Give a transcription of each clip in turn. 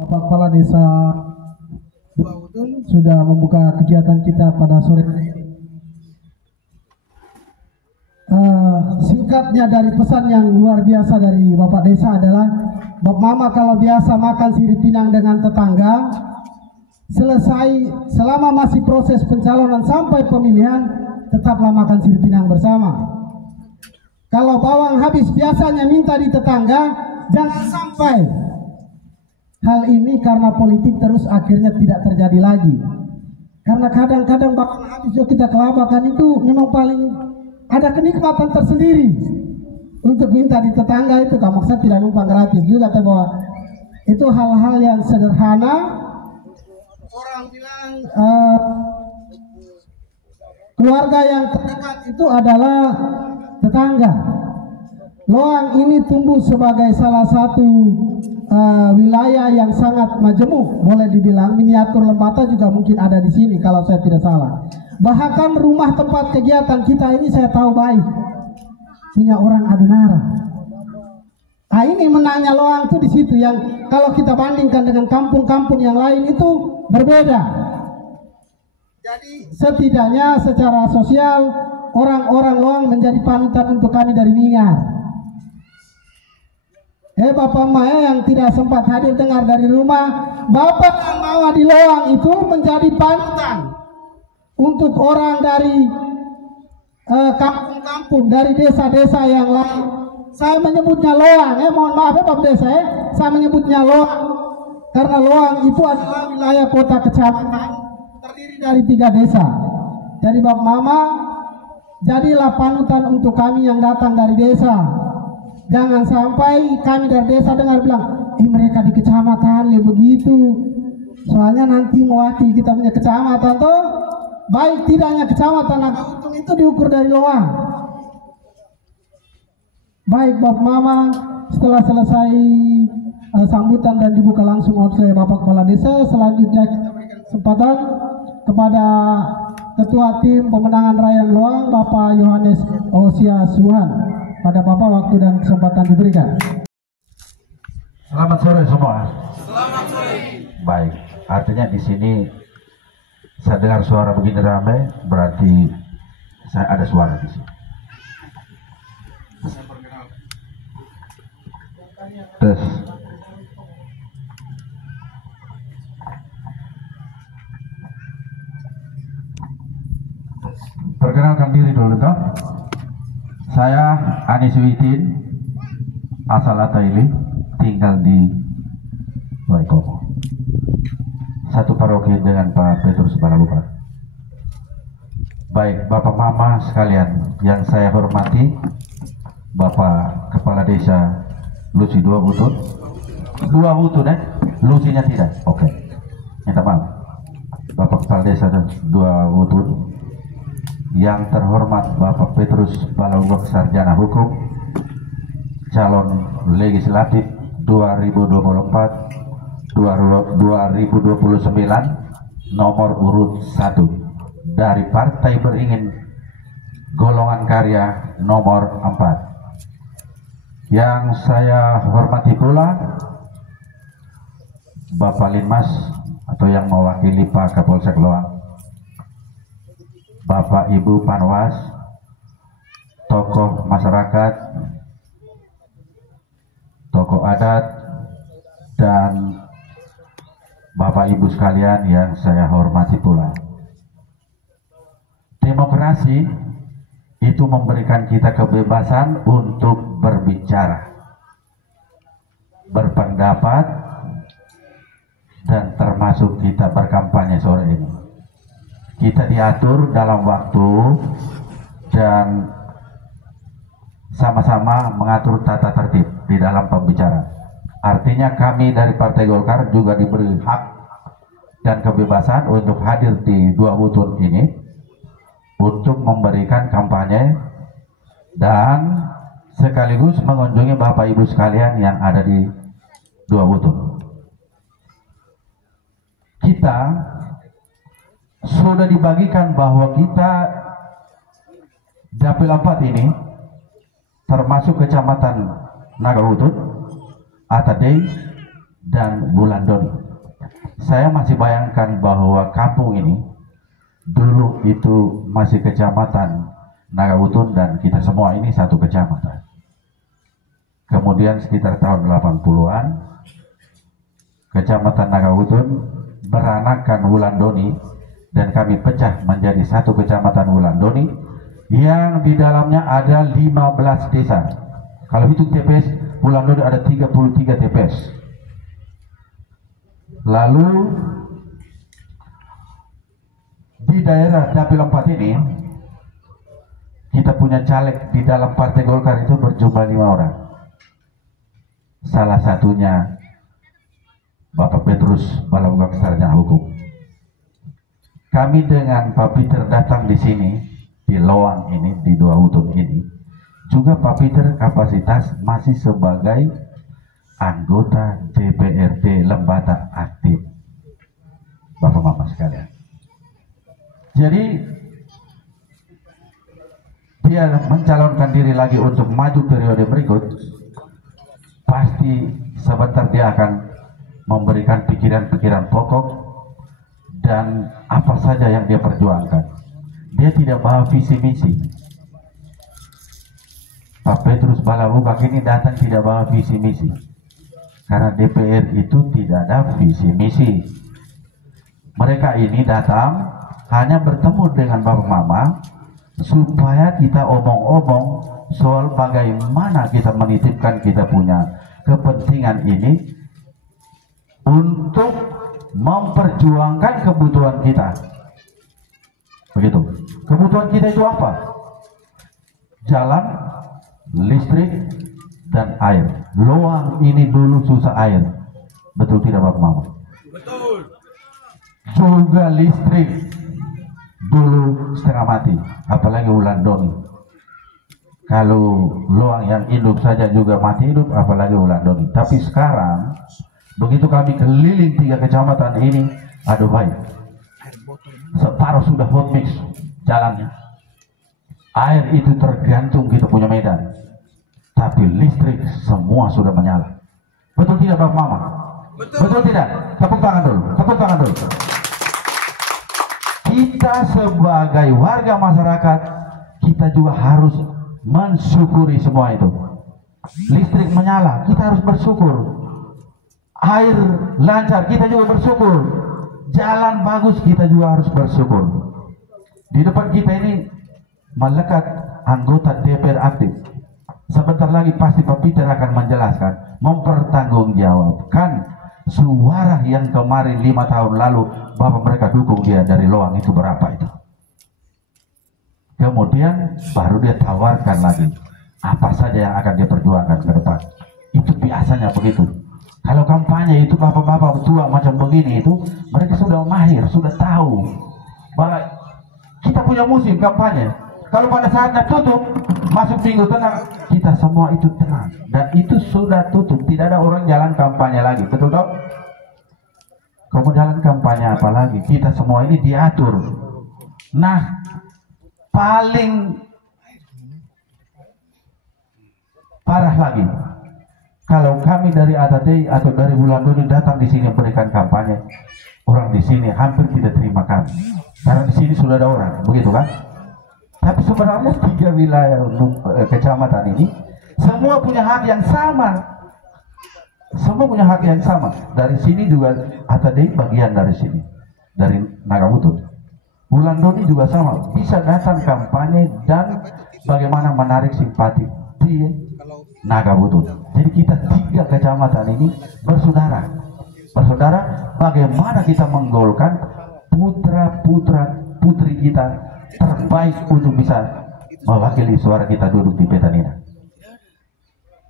Bapak Kepala Desa Dua Utun sudah membuka kegiatan kita pada sore hari ini. Singkatnya dari pesan yang luar biasa dari Bapak Desa adalah, Bapak Mama kalau biasa makan sirip pinang dengan tetangga, selama masih proses pencalonan sampai pemilihan, tetaplah makan sirip pinang bersama. Kalau bawang habis biasanya minta di tetangga, jangan sampai hal ini karena politik terus akhirnya tidak terjadi lagi. Karena kadang-kadang bawang habis juga kita kelabakan, itu memang paling ada kenikmatan tersendiri untuk minta di tetangga itu. Kamu saya tidak numpang gratis juga, tapi bahwa itu hal-hal yang sederhana. Orang bilang keluarga yang terdekat itu adalah tetangga. Loang ini tumbuh sebagai salah satu wilayah yang sangat majemuk, boleh dibilang miniatur Lembata juga mungkin ada di sini kalau saya tidak salah. Bahkan rumah tempat kegiatan kita ini saya tahu baik punya orang Adunara. Nah, ini menanya Loang itu di situ yang kalau kita bandingkan dengan kampung-kampung yang lain itu berbeda. Jadi setidaknya secara sosial orang-orang Loang menjadi panutan untuk kami dari Ningar. Bapak Maya yang tidak sempat hadir dengar dari rumah, Bapak dan Mama di Loang itu menjadi panutan untuk orang dari kampung-kampung, dari desa-desa yang lain. Saya menyebutnya Loang, mohon maaf ya Pak Desa, saya menyebutnya Loang karena Loang itu adalah wilayah kota kecamatan terdiri dari 3 desa. Jadi Bapak Mama, jadilah panutan untuk kami yang datang dari desa. Jangan sampai kami dari desa dengar bilang, mereka di kecamatan ya begitu. Soalnya nanti mewakili kita punya kecamatan tuh. Baik tidaknya kecamatan Naga Untung itu diukur dari Loang. Baik Bapak Mama, setelah selesai sambutan dan dibuka langsung oleh Bapak Kepala Desa, selanjutnya kita berikan kesempatan kepada Ketua Tim Pemenangan Rakyat Loang, Bapak Yohanes Osia Suhan. Pada Bapak waktu dan kesempatan diberikan. Selamat sore semua. Selamat sore. Baik, artinya di sini saya dengar suara begini ramai, berarti saya ada suara di sini. Terus, perkenalkan diri dulu toh. Saya Anis Witin, asal Ataili, tinggal di Waikomo. Satu paroki dengan Pak Petrus Balabukan. Baik, Bapak Mama sekalian yang saya hormati, Bapak Kepala Desa Lucy Dua Utun, Lucy-nya tidak, oke. Minta maaf, Bapak Kepala Desa Dua Utun, yang terhormat Bapak Petrus Balabukan Sarjana Hukum, calon legislatif 2024-2029 nomor urut 1 dari Partai Beringin Golongan Karya nomor 4. Yang saya hormati pula Bapak Linmas atau yang mewakili Pak Kapolsek Loang, Bapak Ibu Panwas, tokoh masyarakat, tokoh adat, dan Bapak Ibu sekalian yang saya hormati pula. Demokrasi itu memberikan kita kebebasan untuk berbicara, berpendapat, dan termasuk kita berkampanye sore ini. Kita diatur dalam waktu dan sama-sama mengatur tata tertib di dalam pembicaraan. Artinya kami dari Partai Golkar juga diberi hak dan kebebasan untuk hadir di Dua Utun ini untuk memberikan kampanye dan sekaligus mengunjungi Bapak Ibu sekalian yang ada di Dua Utun. Kita sudah dibagikan bahwa kita Dapil 4 ini termasuk Kecamatan Naga Utun, Atadei, dan Wulandoni. Saya masih bayangkan bahwa kampung ini dulu itu masih kecamatan Nagawutun dan kita semua ini satu kecamatan. Kemudian sekitar tahun 80-an kecamatan Nagawutun beranakan Wulandoni dan kami pecah menjadi satu kecamatan Wulandoni yang di dalamnya ada 15 desa. Kalau hitung TPS, Wulandoni ada 33 TPS. Lalu di daerah Dapil 4 ini kita punya caleg di dalam Partai Golkar itu berjumlah 5 orang. Salah satunya Bapak Petrus Balamugang, sarjana hukum. Kami dengan Pak Peter datang di sini, di Loang ini, di Dua Utun ini, juga Pak Peter kapasitas masih sebagai anggota DPRD Lembata aktif. Bapak-bapak sekalian. Jadi dia mencalonkan diri lagi untuk maju periode berikut, pasti sebentar dia akan memberikan pikiran-pikiran pokok dan apa saja yang dia perjuangkan. Dia tidak bawa visi misi. Pak Petrus Balamugang ini datang tidak bawa visi misi, karena DPR itu tidak ada visi misi. Mereka ini datang hanya bertemu dengan Bapak Mama supaya kita omong-omong soal bagaimana kita menitipkan kita punya kepentingan ini untuk memperjuangkan kebutuhan kita. Begitu. Kebutuhan kita itu apa? Jalan, listrik, dan air. Loang ini dulu susah air. Betul tidak Bapak Mama? Betul. Juga listrik dulu setengah mati, apalagi Wulandoni. Kalau Loang yang hidup saja juga mati hidup, apalagi Wulandoni. Tapi sekarang begitu kami keliling 3 kecamatan ini, aduh baik, separuh sudah hot mix jalannya. Air itu tergantung kita punya medan, tapi listrik semua sudah menyala. Betul tidak Bapak Mama? Betul tidak? Tepuk tangan dulu, tepuk tangan dulu. Kita sebagai warga masyarakat, kita juga harus mensyukuri semua itu. Listrik menyala, kita harus bersyukur. Air lancar, kita juga bersyukur. Jalan bagus, kita juga harus bersyukur. Di depan kita ini melekat anggota DPR aktif. Sebentar lagi pasti Pak Peter akan menjelaskan, mempertanggungjawabkan suara yang kemarin 5 tahun lalu Bapak mereka dukung dia dari Loang itu berapa itu. Kemudian baru dia tawarkan lagi apa saja yang akan dia perjuangkan ke depan. Itu biasanya begitu. Kalau kampanye itu bapak-bapak tua macam begini itu, mereka sudah mahir, sudah tahu bahwa kita punya musim kampanye. Kalau pada saatnya tutup, masuk minggu tenang, kita semua itu tenang. Dan itu sudah tutup, tidak ada orang jalan kampanye lagi, betul dong? Kamu jalan kampanye apa lagi? Kita semua ini diatur. Nah, paling parah lagi, kalau kami dari ATT atau dari Wulandoni datang di sini memberikan kampanye, orang di sini hampir tidak terima kami, karena di sini sudah ada orang, begitu kan? Tapi sebenarnya 3 wilayah kecamatan ini semua punya hak yang sama. Semua punya hak yang sama. Dari sini juga ATT bagian dari sini, dari Nagawutun. Wulandoni juga sama, bisa datang kampanye dan bagaimana menarik simpati di Nagawutun. Jadi kita 3 kecamatan ini bersaudara. Bersaudara, bagaimana kita menggolkan putra-putri kita terbaik untuk bisa mewakili suara kita duduk di Petanina.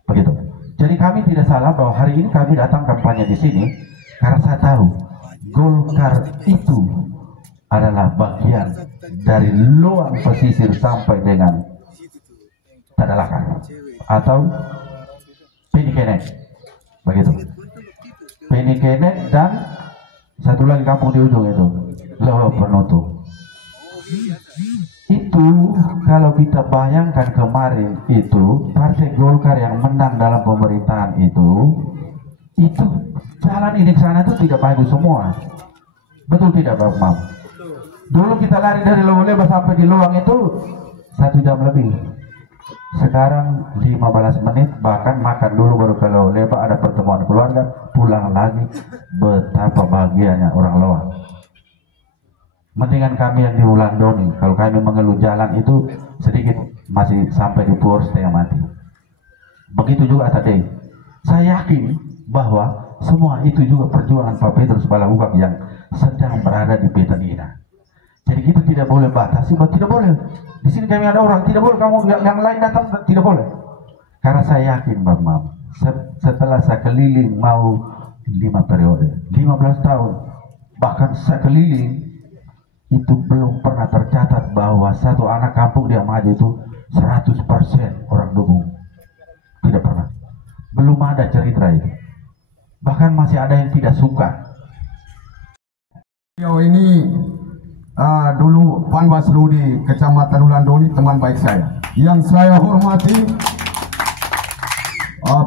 Begitu. Jadi kami tidak salah bahwa hari ini kami datang kampanye di sini karena saya tahu Golkar itu adalah bagian dari Loang pesisir sampai dengan Tadalaka atau Penikenek, begitu. Penikenek dan satu lagi kampung di ujung itu Loho Penutup. Itu kalau kita bayangkan kemarin itu Partai Golkar yang menang dalam pemerintahan itu Jalan ini ke sana itu tidak bagus semua. Betul tidak Pak Mam? Dulu kita lari dari Lowoleba sampai di Luang itu 1 jam lebih. Sekarang 15 menit, bahkan makan dulu baru ke Lowoleba, ada pertemuan keluarga, pulang lagi. Betapa bahagianya orang Loang. Mendingan kami yang di Wulandoni. Kalau kami mengeluh jalan itu sedikit masih sampai di Pur setengah mati. Begitu juga tadi. Saya yakin bahwa semua itu juga perjuangan Pak Petrus Balahukak yang sedang berada di Petanina. Jadi kita tidak boleh batasi, tidak boleh. Di sini kami ada orang, tidak boleh kamu yang lain datang, tidak boleh. Karena saya yakin Bang Mam, setelah saya keliling mau 5 periode, 15 tahun, bahkan saya keliling itu belum pernah tercatat bahwa satu anak kampung dia maju itu 100% orang dukung. Tidak pernah. Belum ada cerita itu. Bahkan masih ada yang tidak suka. Ini dulu Panwaslu di Kecamatan Wulandoni, teman baik saya. Yang saya hormati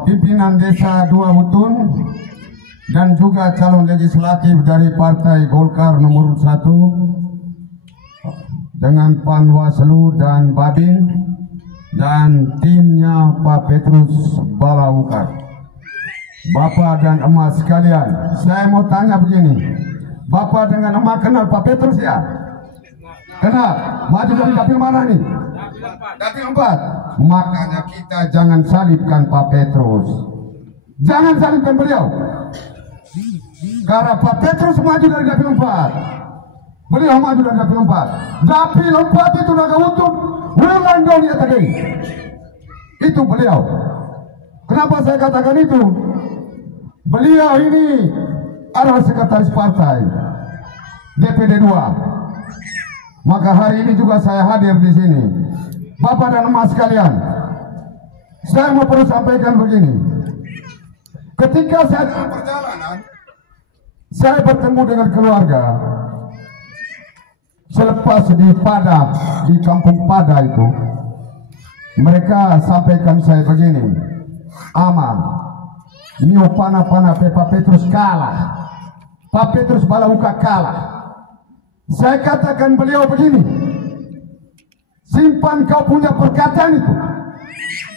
pimpinan Desa 2 Butun dan juga calon legislatif dari Partai Golkar nomor 1 dengan Panwaslu dan Babin dan timnya Pak Petrus Balahukak. Bapak dan emak sekalian, saya mau tanya begini. Bapak dengan emak kenal Pak Petrus ya? Kenal? Maju dari dapil mana nih? Dapil 4. Makanya kita jangan salibkan Pak Petrus. Jangan salibkan beliau. Karena Pak Petrus maju dari dapil 4. Beliau maju dari dapil 4. Dapil 4 itu naga utut Wulandoni tadi. Itu beliau. Kenapa saya katakan itu? Beliau ini adalah sekretaris partai DPD 2. Maka hari ini juga saya hadir di sini. Bapak dan emak sekalian, saya mau perlu sampaikan begini. Ketika saya dalam perjalanan, saya bertemu dengan keluarga. Selepas di Pada, di kampung Pada itu, mereka sampaikan saya begini, Ama, Mio pana-pana Pak Petrus kalah, Pak Petrus Balahukak kalah. Saya katakan beliau begini, simpan kau punya perkataan itu.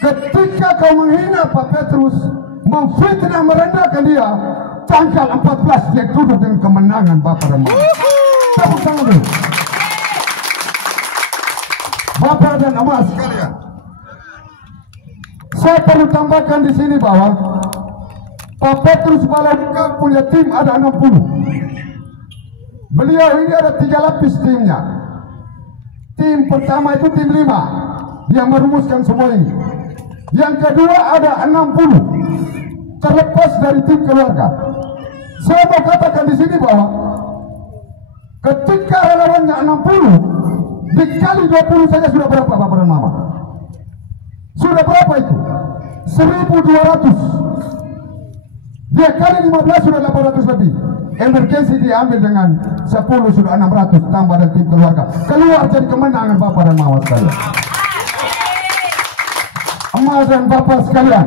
Ketika kau menghina Pak Petrus, memfitnah merendahkan dia, tanggal 14 dia duduk dengan kemenangan Bapak dan Mama. Tepuk tangan dulu. Bapak dan emak sekalian, saya perlu tambahkan di sini bahwa Pak Petrus Balahukak punya tim ada 60. Beliau ini ada 3 lapis timnya. Tim pertama itu tim 5 yang merumuskan semua ini. Yang kedua ada 60 terlepas dari tim keluarga. Saya mau katakan di sini bahwa ketika relawannya 60 dikali 20 saja sudah berapa Bapak dan Mama? Sudah berapa itu? 1.200. Dia kali 15 sudah 800 lebih. Emergency diambil dengan 10 sudah 600 tambah dan tim keluarga. Keluar jadi kemenangan Bapak dan Mama sekalian. Emak dan Bapak sekalian,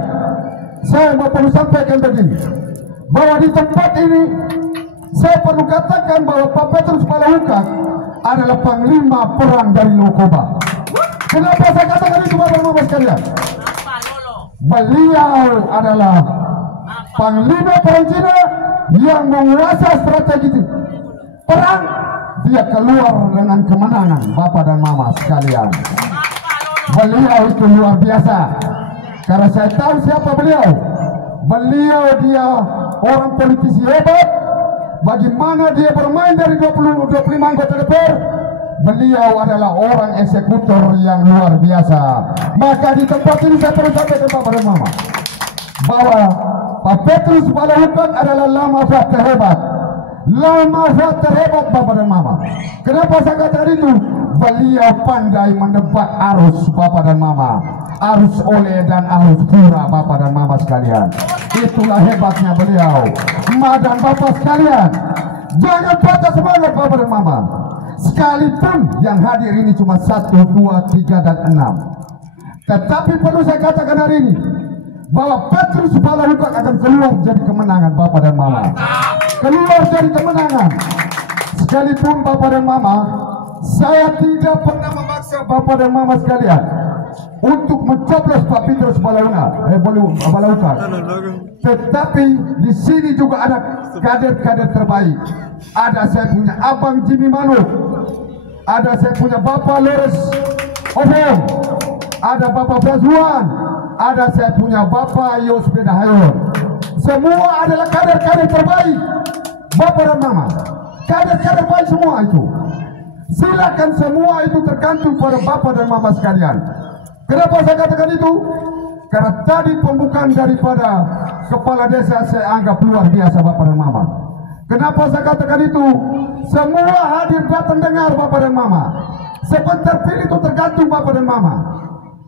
saya mau perlu sampaikan begini, bahwa di tempat ini saya perlu katakan bahwa Pak Petrus Balahukak adalah panglima perang dari Lokoba. Kenapa saya katakan itu Bapak dan Mama sekalian? Beliau adalah panglima perang Cina yang menguasai strategi perang. Dia keluar dengan kemenangan Bapak dan Mama sekalian. Beliau itu luar biasa. Karena saya tahu siapa beliau. Beliau dia orang politisi hebat. Bagaimana dia bermain dari 25 anggota DPR. Beliau adalah orang eksekutor yang luar biasa. Maka di tempat ini saya perlu sampaikan Bapak dan Mama bahwa Pak Petrus Balahukak adalah lama terhebat. Lama terhebat Bapak dan Mama. Kenapa saya katakan itu? Beliau pandai menebak arus Bapak dan Mama. Arus oleh dan arus pura Bapak dan Mama sekalian. Itulah hebatnya beliau. Emak dan Bapak sekalian, jangan patah semangat Bapak dan Mama. Sekalipun yang hadir ini cuma 1, 2, 3 dan 6. Tetapi perlu saya katakan hari ini, bahwa Petrus Balawukar akan keluar jadi kemenangan Bapak dan Mama. Keluar jadi kemenangan. Sekalipun Bapak dan Mama, saya tidak pernah memaksa Bapak dan Mama sekalian untuk mencoblos Pak Petrus Balawukar. Tetapi di sini juga ada kader-kader terbaik. Ada saya punya Abang Jimmy Manu, ada saya punya Bapak Lores Obong, ada Bapak Brazuan, ada saya punya Bapak Yos Bedahayon. Semua adalah kader-kader terbaik Bapak dan Mama. Kader-kader baik semua itu. Silakan semua itu tergantung pada Bapak dan Mama sekalian. Kenapa saya katakan itu? Karena tadi pembukaan daripada kepala desa saya anggap luar biasa Bapak dan Mama. Kenapa saya katakan itu? Semua hadir datang dengar Bapak dan Mama. Sebentar pilih itu tergantung Bapak dan Mama.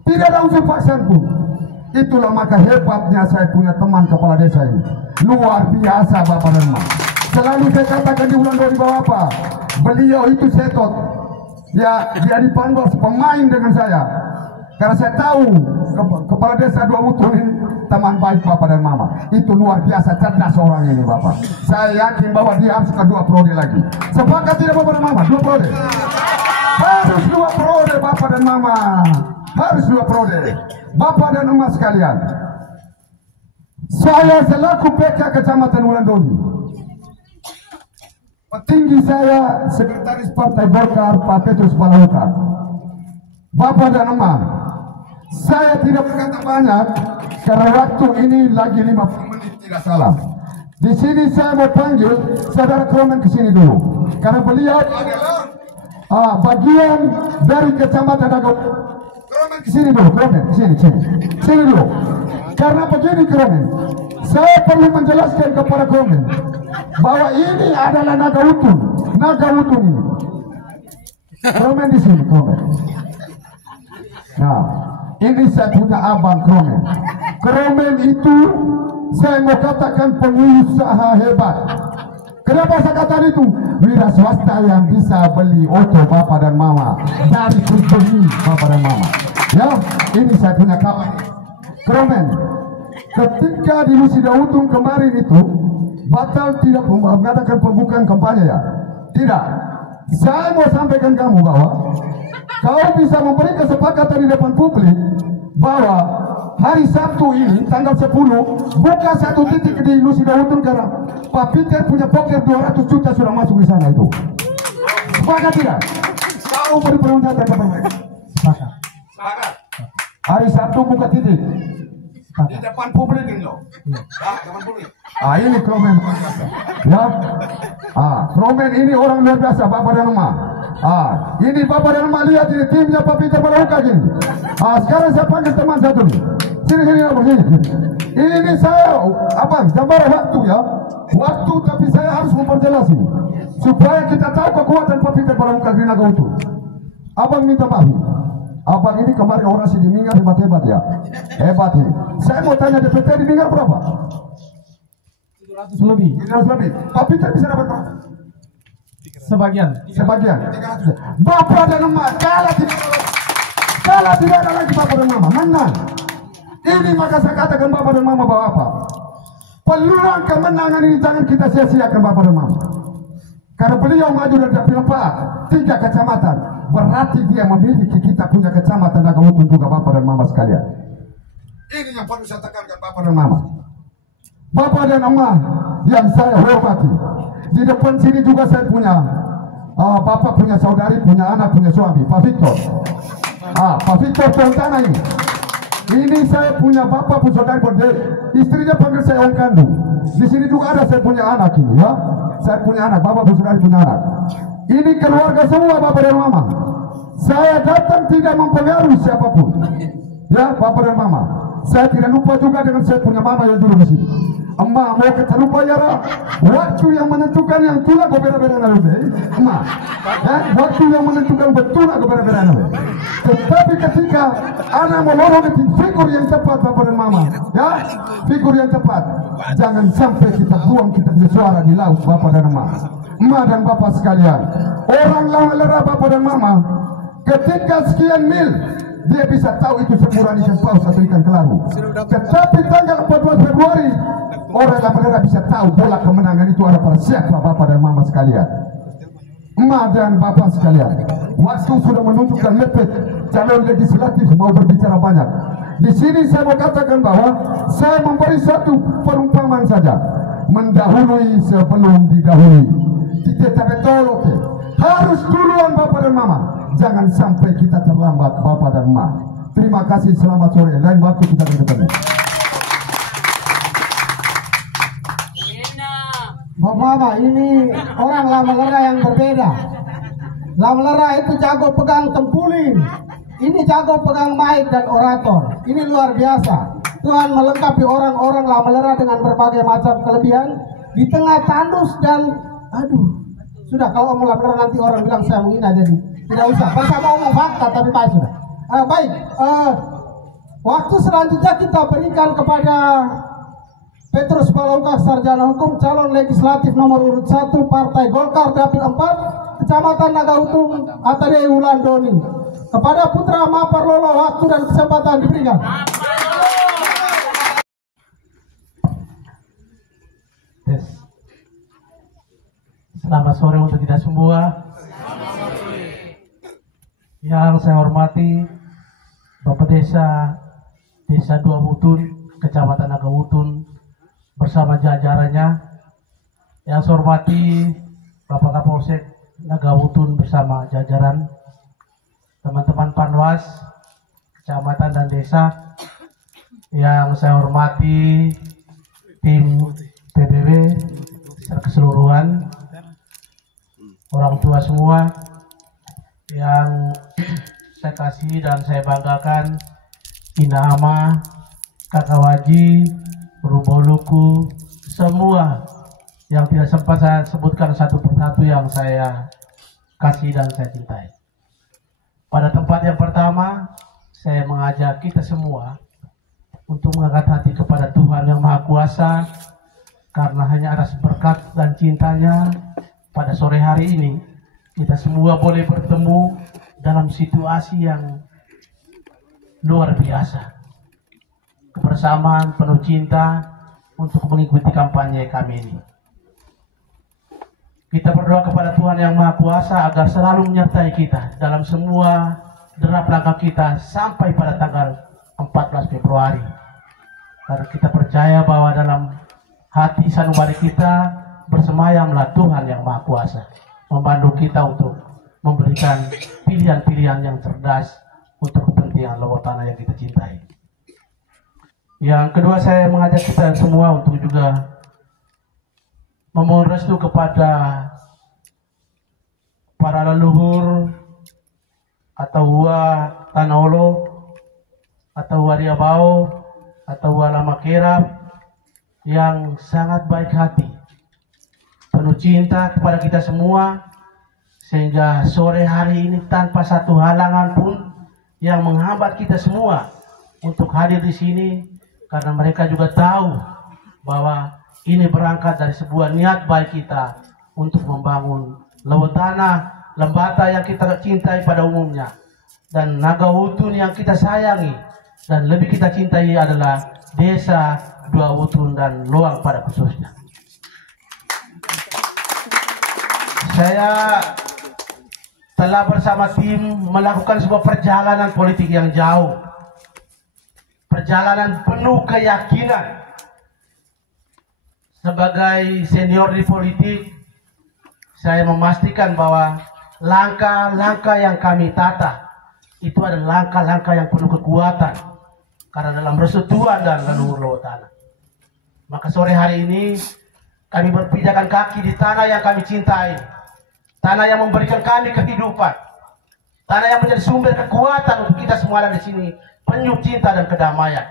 Tidak ada unsur paksaan pun. Itulah maka hebatnya saya punya teman kepala desa ini. Luar biasa Bapak dan Mama. Selalu saya katakan di bulan 2000 apa? Beliau itu setot. Ya, dia dipanggil pemain dengan saya. Karena saya tahu kepala desa Dua Wutun ini teman baik Bapak dan Mama. Itu luar biasa cerdas orang ini Bapak. Saya yakin bahwa dia harus kedua periode lagi. Sepakat tidak Bapak dan Mama? 2 periode. Harus 2 periode Bapak dan Mama. Harus 2 periode. Bapak dan Mama sekalian. Saya selaku PK Kecamatan Wulandoli. Petinggi saya Sekretaris Partai Golkar Pak Petrus Balawukar. Bapak dan Mama, saya tidak berkata banyak karena waktu ini lagi 50 menit tidak salah. Di sini saya mau panggil Saudara Kromen ke sini dulu karena beliau adalah bagian dari Kecamatan Dago. Kromen ke sini dulu, Kromen ke sini dulu. Karena begini Kromen, saya perlu menjelaskan kepada Kromen bahwa ini adalah naga utun ini. Kromen di sini, Kromen. Nah, ini saya punya abang Kromen. Kromen itu saya mau katakan pengusaha hebat. Kenapa saya katakan itu? Wira swasta yang bisa beli oto Bapak dan Mama dari pribadi Bapak dan Mama. Ya, ini saya punya kawan. Kromen, ketika di Lusida Utung kemarin itu batal tidak mengadakan pembukaan kampanye ya? Tidak. Saya mau sampaikan kamu bahwa kau bisa memberi kesepakatan di depan publik bahwa hari Sabtu ini tanggal 10 buka 1 titik di Lusida Utung karena Pak Peter punya poker 200 juta sudah masuk di sana itu. Sepakat tidak? Kau beri perundatan kepada mereka. Sepakat. Hari Sabtu buka titik di depan publik ini loh. Depan publik. Ini Kromen. Ya. Kromen ini orang luar biasa Bapak dan Mama. Ini Bapak dan Mama lihat ini timnya Pak Peter Balawukar ini. Sekarang saya panggil teman satu nih. Sini sini. Ini saya abang gambar waktu ya. Waktu tapi saya harus memperjelas ini supaya kita tahu kekuatan Pak Peter Balawukar di Naga Utuh. Abang minta maaf. Abang ini kemarin orasi di Minggar hebat-hebat ya. Hebat ini. Saya mau tanya DPT di Minggar berapa? 700 lebih. Pak Peter bisa dapat berapa? Sebagian. 300. Bapak dan Mama kalah tidak ada lagi Bapak dan Mama menang. Ini maka saya katakan Bapak dan Mama bahwa apa? Peluang kemenangan ini jangan kita sia-siakan Bapak dan Mama. Karena beliau maju dari dapil Pak 3 kecamatan. Berarti dia memiliki kita punya kecamatan Naga Utuh juga Bapak dan Mama sekalian. Ini yang perlu saya tekankan Bapak dan Mama. Bapak dan Mama yang saya hormati. Di depan sini juga saya punya Bapak punya saudari, punya anak, punya suami, Pak Victor. Pak Victor Fontana ini. Ini saya punya Bapak punya saudari, istrinya panggil saya Om Kandung. Di sini juga ada saya punya anak ini ya. Saya punya anak, Bapak punya saudari punya anak. Ini keluarga semua Bapak dan Mama. Saya datang tidak mempengaruhi siapapun. Ya Bapak dan Mama. Saya tidak lupa juga dengan saya punya Mama yang dulu di sini. Emak mau kita lupa ya waktu yang menentukan yang tula go bera-bera nabe. Emak. Waktu yang menentukan betul go bera-bera nabe. Tetapi ketika anak melorong itu figur yang tepat Bapak dan Mama. Ya, figur yang tepat. Jangan sampai kita buang kita punya suara di laut Bapak dan Mama. Emak dan Bapak sekalian, orang lama lera Bapak dan Mama, ketika sekian mil dia bisa tahu itu semburan ikan paus atau ikan kelabu. Tetapi tanggal 14 Februari orang Lamalera bisa tahu bola kemenangan itu ada pada siapa bapak dan mama sekalian, emak dan bapak sekalian. Waktu sudah menunjukkan mepet, calon legislatif mau berbicara banyak. Di sini saya mau katakan bahwa saya memberi satu perumpamaan saja, mendahului sebelum didahului. Kita tak tolong, harus duluan bapak dan mama. Jangan sampai kita terlambat bapak dan ma. Terima kasih, selamat sore. Lain waktu kita akan ketemu. Mama, ini orang Lamalera yang berbeda. Lamalera itu jago pegang tempuling, ini jago pegang mic dan orator. Ini luar biasa. Tuhan melengkapi orang-orang Lamalera dengan berbagai macam kelebihan di tengah tandus dan sudah kalau omong Lamalera nanti orang bilang saya menghina, jadi tidak usah. Bersama omong fakta tapi baik sudah. Waktu selanjutnya kita berikan kepada Petrus Balaukar, sarjana hukum, calon legislatif nomor urut 1 Partai Golkar Dapil 4 Kecamatan Nagautung Atade Wulandoni. Kepada putra Maparlolo waktu dan kesempatan diberikan. Selamat sore untuk kita semua. Yang saya hormati Bapak Desa Dua Wutun, Kecamatan Nagawutun bersama jajarannya. Yang saya hormati Bapak Kapolsek Nagawutun bersama jajaran, teman-teman Panwas, kecamatan dan desa. Yang saya hormati tim PBW secara keseluruhan, orang tua semua yang saya kasih dan saya banggakan, Inama, Kakak Waji, Ruboluku, semua yang tidak sempat saya sebutkan satu persatu yang saya kasih dan saya cintai. Pada tempat yang pertama, saya mengajak kita semua untuk mengangkat hati kepada Tuhan Yang Maha Kuasa, karena hanya atas berkat dan cintanya pada sore hari ini kita semua boleh bertemu dalam situasi yang luar biasa. Kebersamaan penuh cinta untuk mengikuti kampanye kami ini. Kita berdoa kepada Tuhan Yang Maha Kuasa agar selalu menyertai kita dalam semua derap langkah kita sampai pada tanggal 14 Februari. Karena kita percaya bahwa dalam hati sanubari kita bersemayamlah Tuhan Yang Maha Kuasa, membantu kita untuk memberikan pilihan-pilihan yang cerdas untuk kepentingan lowot tanah yang kita cintai. Yang kedua, saya mengajak kita semua untuk juga memohon restu kepada para leluhur atau Tanolo atau Wariabao atau Lama Kerap yang sangat baik hati, penuh cinta kepada kita semua, sehingga sore hari ini tanpa satu halangan pun yang menghambat kita semua untuk hadir di sini, karena mereka juga tahu bahwa ini berangkat dari sebuah niat baik kita untuk membangun lewat tanah Lembata yang kita cintai pada umumnya, dan Nagawutun yang kita sayangi dan lebih kita cintai adalah Desa Dua Wutun dan Loang pada khususnya. Saya telah bersama tim melakukan sebuah perjalanan politik yang jauh, perjalanan penuh keyakinan. Sebagai senior di politik, saya memastikan bahwa langkah-langkah yang kami tata itu adalah langkah-langkah yang penuh kekuatan, karena dalam persatuan dan leluhur lewat tanah. Maka sore hari ini kami berpijakan kaki di tanah yang kami cintai, tanah yang memberikan kami kehidupan, tanah yang menjadi sumber kekuatan untuk kita semua di sini, penuh cinta dan kedamaian.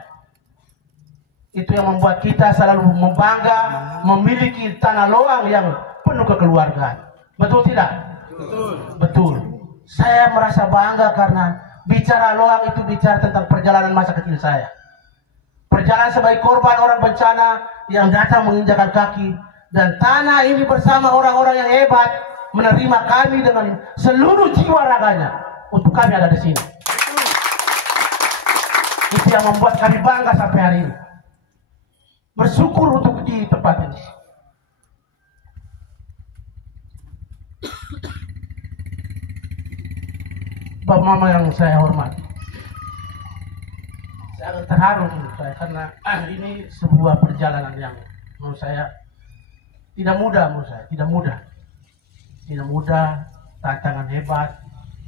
Itu yang membuat kita selalu membangga memiliki tanah Loang yang penuh kekeluargaan. Betul tidak? Betul. Saya merasa bangga karena bicara Loang itu bicara tentang perjalanan masa kecil saya. Perjalanan sebagai korban orang bencana yang datang menginjakan kaki, dan tanah ini bersama orang-orang yang hebat menerima kami dengan seluruh jiwa raganya untuk kami ada di sini. yang membuat kami bangga sampai hari ini. Bersyukur untuk di tempat ini. Bapak Mama yang saya hormati, saya agak terharu menurut saya karena ini sebuah perjalanan yang menurut saya tidak mudah, tidak mudah, tantangan hebat,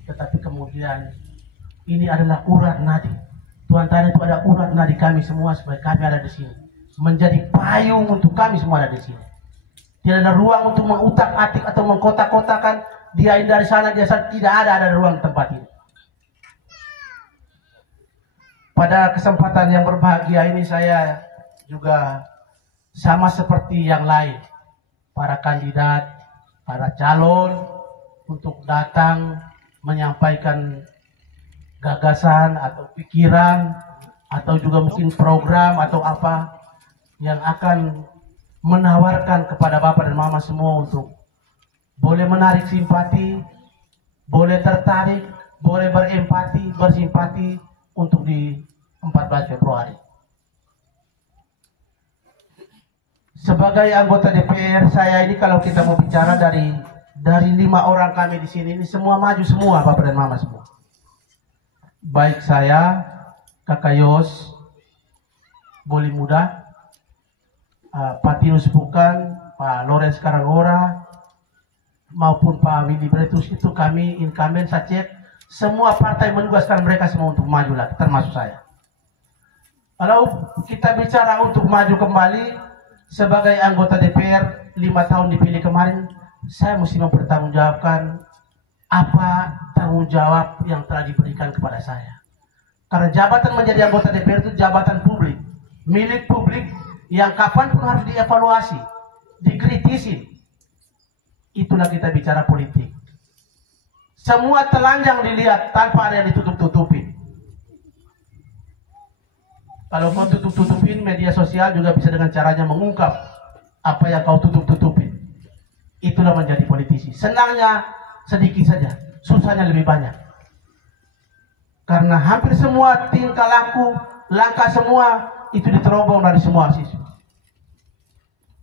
tetapi kemudian ini adalah urat nadi. Tuhan Tanda itu ada urat nadi kami semua supaya kami ada di sini, menjadi payung untuk kami semua ada di sini. Tidak ada ruang untuk mengutak-atik atau mengkotak-kotakan dia dari sana, dia sana. Tidak ada ruang tempat ini. Pada kesempatan yang berbahagia ini saya juga sama seperti yang lain, para kandidat, para calon untuk datang menyampaikan gagasan atau pikiran atau juga mungkin program atau apa yang akan menawarkan kepada Bapak dan Mama semua untuk boleh menarik simpati, boleh tertarik, boleh berempati, bersimpati untuk di 14 Februari. Sebagai anggota DPR, saya ini kalau kita mau bicara dari 5 orang kami di sini, ini semua maju semua, Bapak dan Mama semua. Baik saya, Kakak Yos, Boli Muda, Pak Tinus Bukan, Pak Lorenz Karangora, maupun Pak Willy Bretus, itu kami incumbent Sacet, semua partai menugaskan mereka semua untuk maju lagi, termasuk saya. Kalau kita bicara untuk maju kembali sebagai anggota DPR 5 tahun dipilih kemarin, saya mesti mempertanggungjawabkan apa tanggung jawab yang telah diberikan kepada saya. Karena jabatan menjadi anggota DPR itu jabatan publik, milik publik yang kapanpun harus dievaluasi, dikritisi. Itulah kita bicara politik. Semua telanjang dilihat tanpa ada yang ditutup-tutupin. Kalau kau tutup-tutupin, media sosial juga bisa dengan caranya mengungkap apa yang kau tutup-tutupin. Itulah menjadi politisi. Senangnya sedikit saja, susahnya lebih banyak. Karena hampir semua tingkah laku, langkah semua itu diterobong dari semua sisi.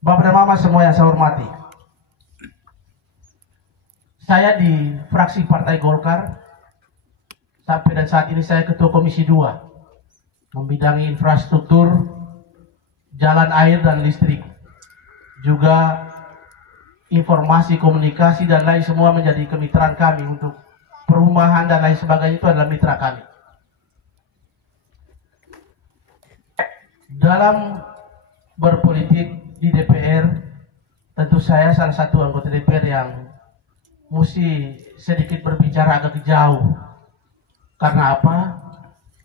Bapak dan Mama semua yang saya hormati, saya di fraksi Partai Golkar sampai dan saat ini saya Ketua Komisi 2 membidangi infrastruktur, jalan air dan listrik, juga informasi, komunikasi dan lain semua menjadi kemitraan kami untuk perumahan dan lain sebagainya, itu adalah mitra kami. Dalam berpolitik di DPR, tentu saya salah satu anggota DPR yang mesti sedikit berbicara agak jauh. Karena apa?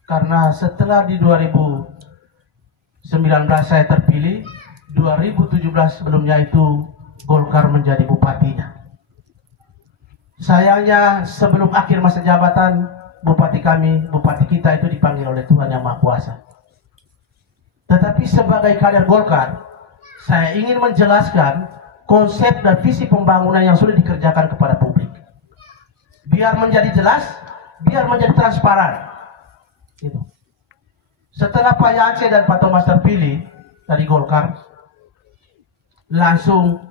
Karena setelah di 2019 saya terpilih, 2017 sebelumnya itu Golkar menjadi bupatinya. Sayangnya sebelum akhir masa jabatan, bupati kita itu dipanggil oleh Tuhan Yang Maha Kuasa. Tetapi sebagai kader Golkar, saya ingin menjelaskan konsep dan visi pembangunan yang sudah dikerjakan kepada publik. Biar menjadi jelas, biar menjadi transparan. Gitu. Setelah Pak Yance dan Pak Thomas terpilih dari Golkar, langsung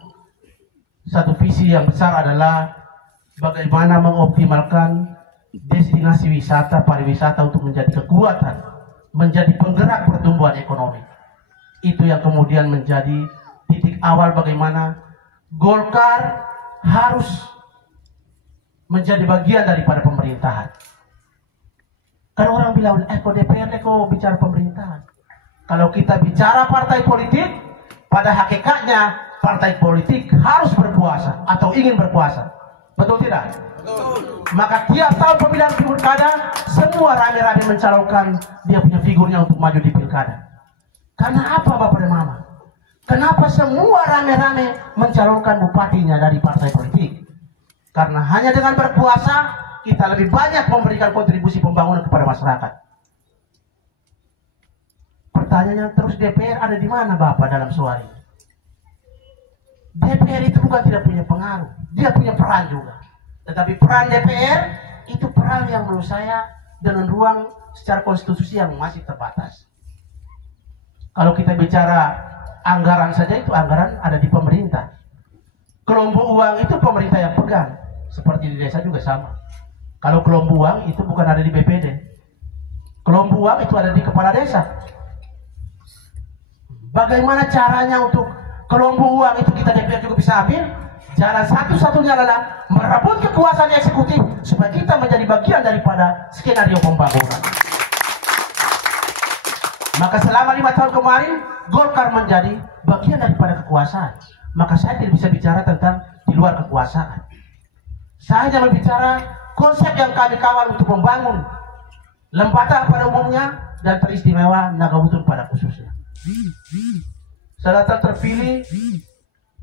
satu visi yang besar adalah bagaimana mengoptimalkan destinasi wisata, pariwisata untuk menjadi kekuatan, menjadi penggerak pertumbuhan ekonomi. Itu yang kemudian menjadi titik awal bagaimana Golkar harus menjadi bagian daripada pemerintahan. Kan orang bilang, kok DPR kok bicara pemerintahan? Kalau kita bicara partai politik, pada hakikatnya partai politik harus berkuasa atau ingin berkuasa. Betul tidak? Betul. Maka tiap tahun pemilihan pilkada, semua rame-rame mencalonkan dia punya figurnya untuk maju di pilkada. Karena apa, Bapak dan Mama? Kenapa semua rame-rame mencalonkan bupatinya dari partai politik? Karena hanya dengan berkuasa kita lebih banyak memberikan kontribusi pembangunan kepada masyarakat. Pertanyaannya terus, DPR ada di mana Bapak dalam soal ini? DPR itu bukan tidak punya pengaruh, dia punya peran juga. Tetapi peran DPR itu peran yang menurut saya dengan ruang secara konstitusi yang masih terbatas. Kalau kita bicara anggaran saja, itu anggaran ada di pemerintah. Kelompok uang itu pemerintah yang pegang. Seperti di desa juga sama. Kalau kelompok uang itu bukan ada di BPD. Kelompok uang itu ada di kepala desa. Bagaimana caranya untuk kelompok uang itu kita DPR juga bisa ambil? Jalan satu-satunya adalah merebut kekuasaan eksekutif supaya kita menjadi bagian daripada skenario pembangunan. Maka selama 5 tahun kemarin Golkar menjadi bagian daripada kekuasaan. Maka saya tidak bisa bicara tentang di luar kekuasaan. Saya hanya berbicara konsep yang kami kawal untuk membangun Lembata pada umumnya dan teristimewa Nagawutun pada khususnya. Setelah terpilih,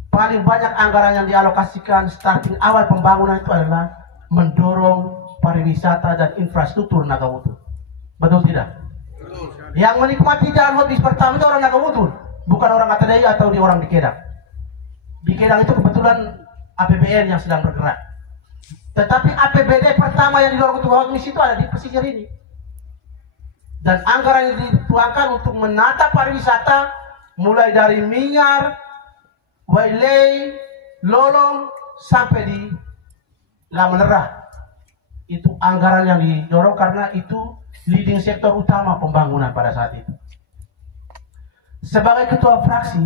paling banyak anggaran yang dialokasikan starting awal pembangunan itu adalah mendorong pariwisata dan infrastruktur Nagawutun. Betul tidak? Yang menikmati jalan hotbis pertama itu orang Nagawutun, bukan orang Atadai atau di orang di Kedang. Di Kedang itu kebetulan APBN yang sedang bergerak. Tetapi APBD pertama yang didorong untuk hotbis itu ada di pesisir ini. Dan anggaran yang dituangkan untuk menata pariwisata mulai dari Mingar, Wailei, Lolong sampai di Lamenerah. Itu anggaran yang didorong karena itu leading sektor utama pembangunan pada saat itu. Sebagai ketua fraksi,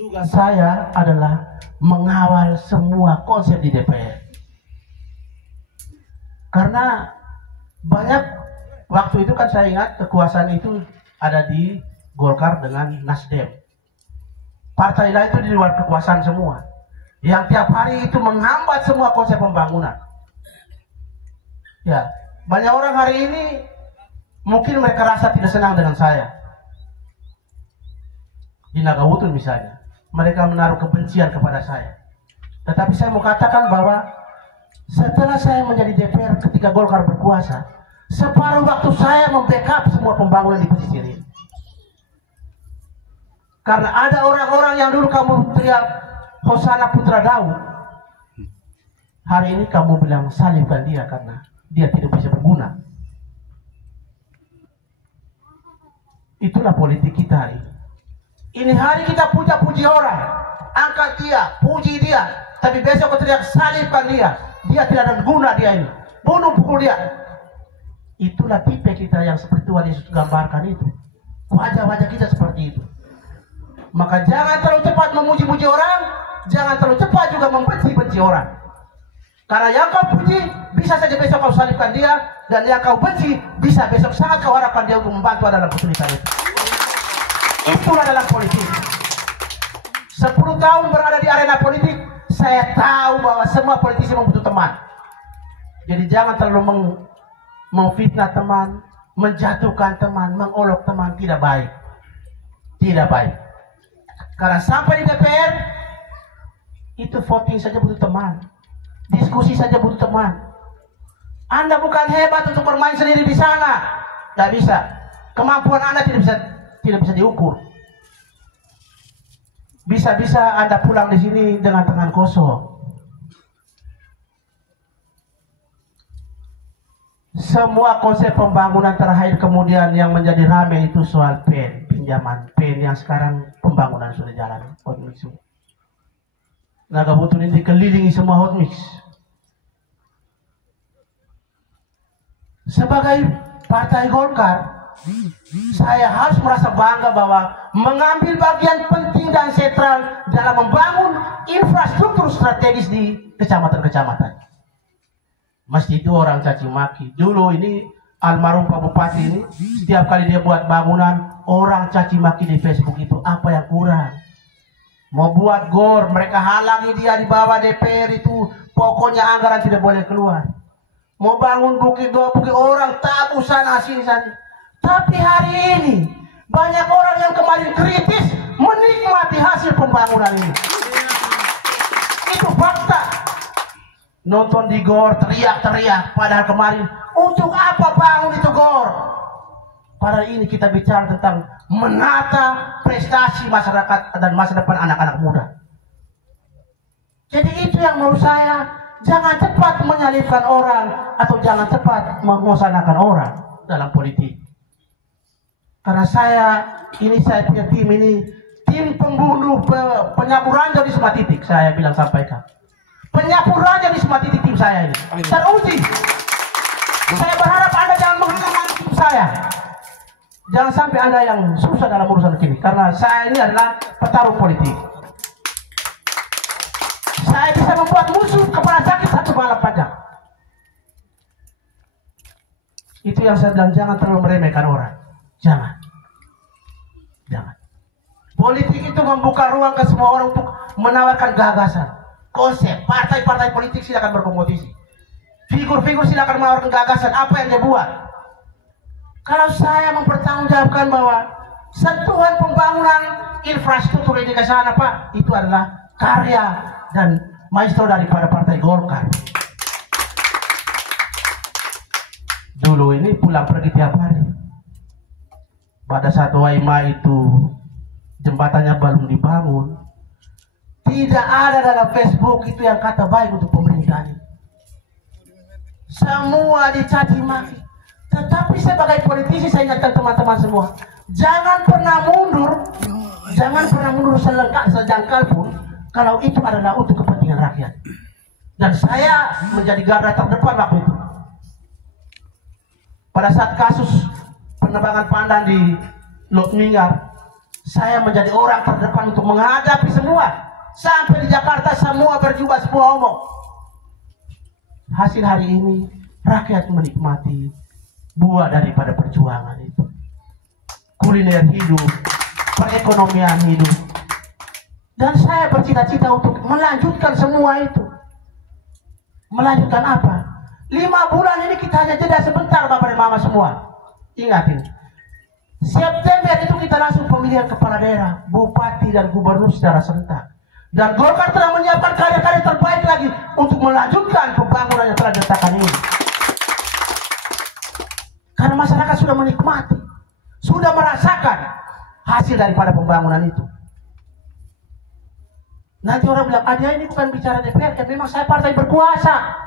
tugas saya adalah mengawal semua konsep di DPR. Karena banyak waktu itu kan saya ingat kekuasaan itu ada di Golkar dengan Nasdem. Partai lain itu di luar kekuasaan semua. Yang tiap hari itu menghambat semua konsep pembangunan. Ya, banyak orang hari ini mungkin mereka rasa tidak senang dengan saya. Di Nagawutun misalnya, mereka menaruh kebencian kepada saya. Tetapi saya mau katakan bahwa setelah saya menjadi DPR ketika Golkar berkuasa, separuh waktu saya membackup semua pembangunan di pesisir ini. Karena ada orang-orang yang dulu kamu teriak Hosana Putra Daud, hari ini kamu bilang salibkan dia karena dia tidak bisa berguna. Itulah politik kita hari ini. Ini hari kita puja-puji orang, angkat dia, puji dia, tapi besok kau teriak salibkan dia tidak ada guna dia ini, bunuh pukul dia. Itulah tipe kita yang seperti Tuhan Yesus gambarkan itu. Wajah-wajah kita seperti itu. Maka jangan terlalu cepat memuji-muji orang, jangan terlalu cepat juga membenci-benci orang. Karena yang kau puji bisa saja besok kau salibkan dia, dan yang kau benci bisa besok sangat kau harapkan dia untuk membantu dalam kesulitan itu. Itulah dalam politik. 10 tahun berada di arena politik, saya tahu bahwa semua politisi membutuh teman. Jadi jangan terlalu memfitnah teman, menjatuhkan teman, mengolok teman, tidak baik. Tidak baik. Karena sampai di DPR, itu voting saja butuh teman. Diskusi saja butuh teman. Anda bukan hebat untuk bermain sendiri di sana. Tidak bisa. Kemampuan Anda tidak bisa diukur. Bisa-bisa Anda pulang di sini dengan tangan kosong. Semua konsep pembangunan terakhir kemudian yang menjadi ramai itu soal PEN, pinjaman PEN yang sekarang pembangunan sudah jalan. Nagawutun ini dikelilingi semua hotmix. Sebagai partai Golkar, saya harus merasa bangga bahwa mengambil bagian penting dan sentral dalam membangun infrastruktur strategis di kecamatan-kecamatan. Mesti itu orang caci maki. Dulu ini almarhum Pak Bupati ini setiap kali dia buat bangunan, orang caci maki di Facebook itu apa yang kurang. Mau buat gor, mereka halangi dia di bawah DPR itu, pokoknya anggaran tidak boleh keluar. Mau bangun bukit dua bukit, orang tabu sana sini sana. Tapi hari ini banyak orang yang kemarin kritis menikmati hasil pembangunan ini. Itu fakta. Nonton di gor teriak-teriak, padahal kemarin untuk apa bangun itu gor? Padahal ini kita bicara tentang menata prestasi masyarakat dan masa depan anak-anak muda. Jadi itu yang menurut saya, jangan cepat menyalibkan orang atau jangan cepat menghosanakan orang. dalam politik. Karena saya punya tim ini, tim pembunuh penyapu ranjau di semua titik. Saya bilang sampaikan, penyapu ranjau di semua titik tim saya ini teruji. Saya berharap Anda jangan menghalangi tim saya. Jangan sampai Anda yang susah dalam urusan ini, karena saya ini adalah petarung politik. Saya bisa membuat musuh kepala sakit satu malam panjang. Itu yang saya bilang, jangan terlalu meremehkan orang. Jangan. Politik itu membuka ruang ke semua orang untuk menawarkan gagasan, konsep. Partai-partai politik silakan berkompetisi. Figur-figur silakan menawarkan gagasan apa yang dia buat. Kalau saya mempertanggungjawabkan bahwa sentuhan pembangunan infrastruktur ini ke sana, Pak, itu adalah karya dan maestro daripada Partai Golkar. Dulu ini pulang pergi tiap hari. Pada saat Waima itu jembatannya belum dibangun, tidak ada dalam Facebook itu yang kata baik untuk pemerintah ini. Semua dicaci maki. Tetapi sebagai politisi saya ingatkan teman-teman semua, jangan pernah mundur sejengkal pun kalau itu adalah untuk kepentingan rakyat. Dan saya menjadi garda terdepan waktu itu. Pada saat kasus penerbangan Pandan di Lok Minggar, saya menjadi orang terdepan untuk menghadapi semua. Sampai di Jakarta semua berjubah, semua omong. Hasil hari ini rakyat menikmati buah daripada perjuangan itu. Kuliner hidup, perekonomian hidup. Dan saya bercita-cita untuk melanjutkan semua itu. Melanjutkan apa? 5 bulan ini kita hanya jeda sebentar, Bapak dan Mama semua. Ingatin, September itu kita langsung pemilihan kepala daerah, bupati dan gubernur secara serentak. Dan Golkar telah menyiapkan karya-karya terbaik lagi untuk melanjutkan pembangunan yang telah diletakkan ini. Karena masyarakat sudah menikmati, sudah merasakan hasil daripada pembangunan itu. Nanti orang bilang, dia ini bukan bicara DPR, kan memang saya partai berkuasa.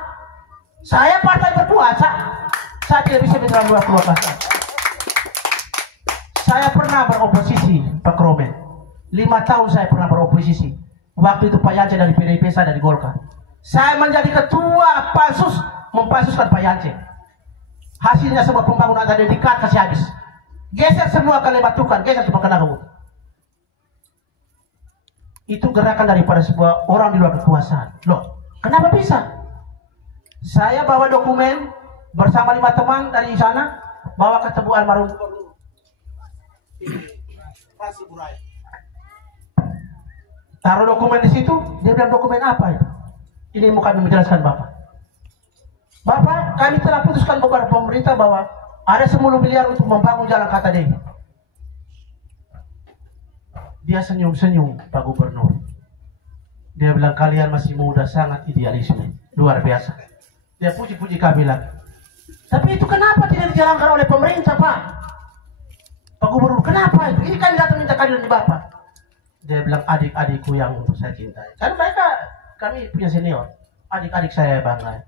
Saya partai berkuasa, saya tidak bisa bicara luar kuasa. Saya pernah beroposisi, Pak Kromen. 5 tahun saya pernah beroposisi. Waktu itu Pak Yance dari PDIP, saya dari Golkar. Saya menjadi ketua pansus, mempansuskan Pak Yance. Hasilnya semua pembangunan tadi dikat kasih habis. Geser semua ke Lebatukan, geser semua ke Nagawu. Itu gerakan daripada sebuah orang di luar kekuasaan. Loh, kenapa bisa? Saya bawa dokumen bersama 5 teman dari sana, bawa ke Tebu almarhum taruh dokumen di situ. Dia bilang, dokumen apa itu? Ini mau kami menjelaskan Bapak. Bapak, kami telah putuskan kepada pemerintah bahwa ada 10 miliar untuk membangun jalan, kata dia. Dia senyum-senyum, Pak Gubernur. Dia bilang, kalian masih muda, sangat idealisme, luar biasa. Dia puji-puji kami lagi. Tapi itu kenapa tidak dijalankan oleh pemerintah, Pak? Pak Gubernur, kenapa itu? Ini kami datang minta keadilan di Bapak. Dia bilang, adik-adikku yang saya cintai. Karena mereka, kami punya senior. Adik-adik saya bangga.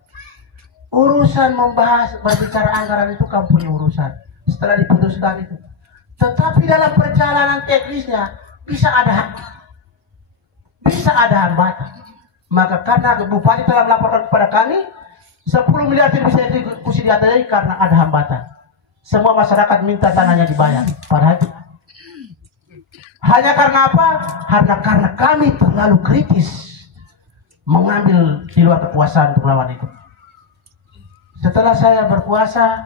Urusan membahas, berbicara anggaran itu kamu punya urusan. Setelah diputuskan itu. Tetapi dalam perjalanan teknisnya, bisa ada hambatan. Maka karena Bupati telah melaporkan kepada kami, 10 miliar tidak bisa dieksekusi di atas karena ada hambatan. Semua masyarakat minta tanahnya dibayar. Padahal hanya karena apa? Karena kami terlalu kritis mengambil di luar kekuasaan untuk melawan itu. Setelah saya berkuasa,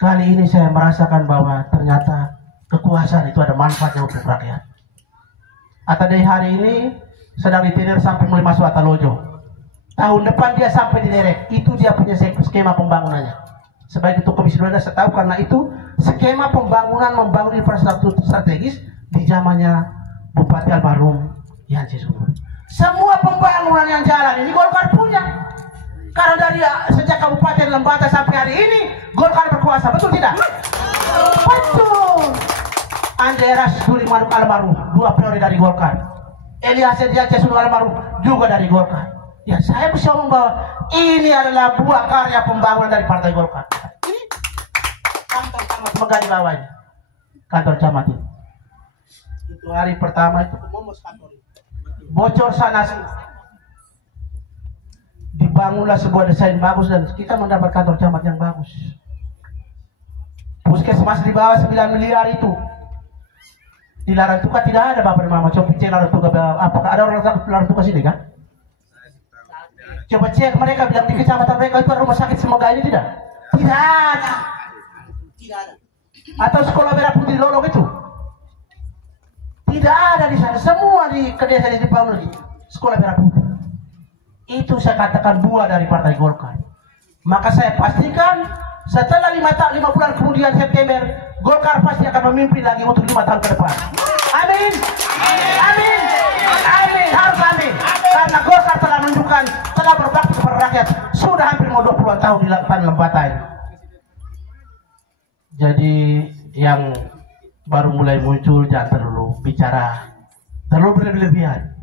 kali ini saya merasakan bahwa ternyata kekuasaan itu ada manfaatnya untuk rakyat. Atau dari hari ini sedang ditenir sampai mulai masuk Atalojo. Tahun depan dia sampai di Derek. Itu dia punya skema pembangunannya. Sebagai ketua komisi 12 saya tahu, karena itu skema pembangunan membangun infrastruktur strategis di zamannya Bupati almarhum Yance Sumur. Semua pembangunan yang jalan ini Golkar punya. Karena dari sejak Kabupaten Lembata sampai hari ini Golkar berkuasa, betul tidak? Betul. Andreas Suri Manuk almarhum 2 periode dari Golkar. Elias Yance Sumur almarhum juga dari Golkar. Ya, saya bisa ngomong bahwa ini adalah buah karya pembangunan dari Partai Golkar. Ini kantor camat megah di bawahnya. Kantor camat itu hari pertama itu kemumus kantor itu. Bocor sana sih. Dibangunlah sebuah desain bagus dan kita mendapat kantor camat yang bagus. Puskesmas di bawah 9 miliar itu. Di Larantuka tidak ada Bapak dan Mama. Coba cek Larantuka, apakah ada orang Larantuka sini kan? Coba cek mereka bilang di kecamatan mereka itu ada rumah sakit Semoga ini tidak? Tidak ada. Tidak ada. Atau sekolah merah putih di Lolong itu? Tidak ada di sana. Semua di kedesa di dibangun di sekolah merah putih. Itu saya katakan buah dari Partai Golkar. Maka saya pastikan setelah 5 bulan kemudian September, Golkar pasti akan memimpin lagi untuk 5 tahun ke depan. Amin. Amin. Amin. Harus amin. Karena Golkar telah menunjukkan, telah berbakti kepada rakyat. Sudah hampir mau 20 tahun di Tanah Lembata ini. Jadi yang baru mulai muncul jangan terlalu bicara terlalu berlebihan.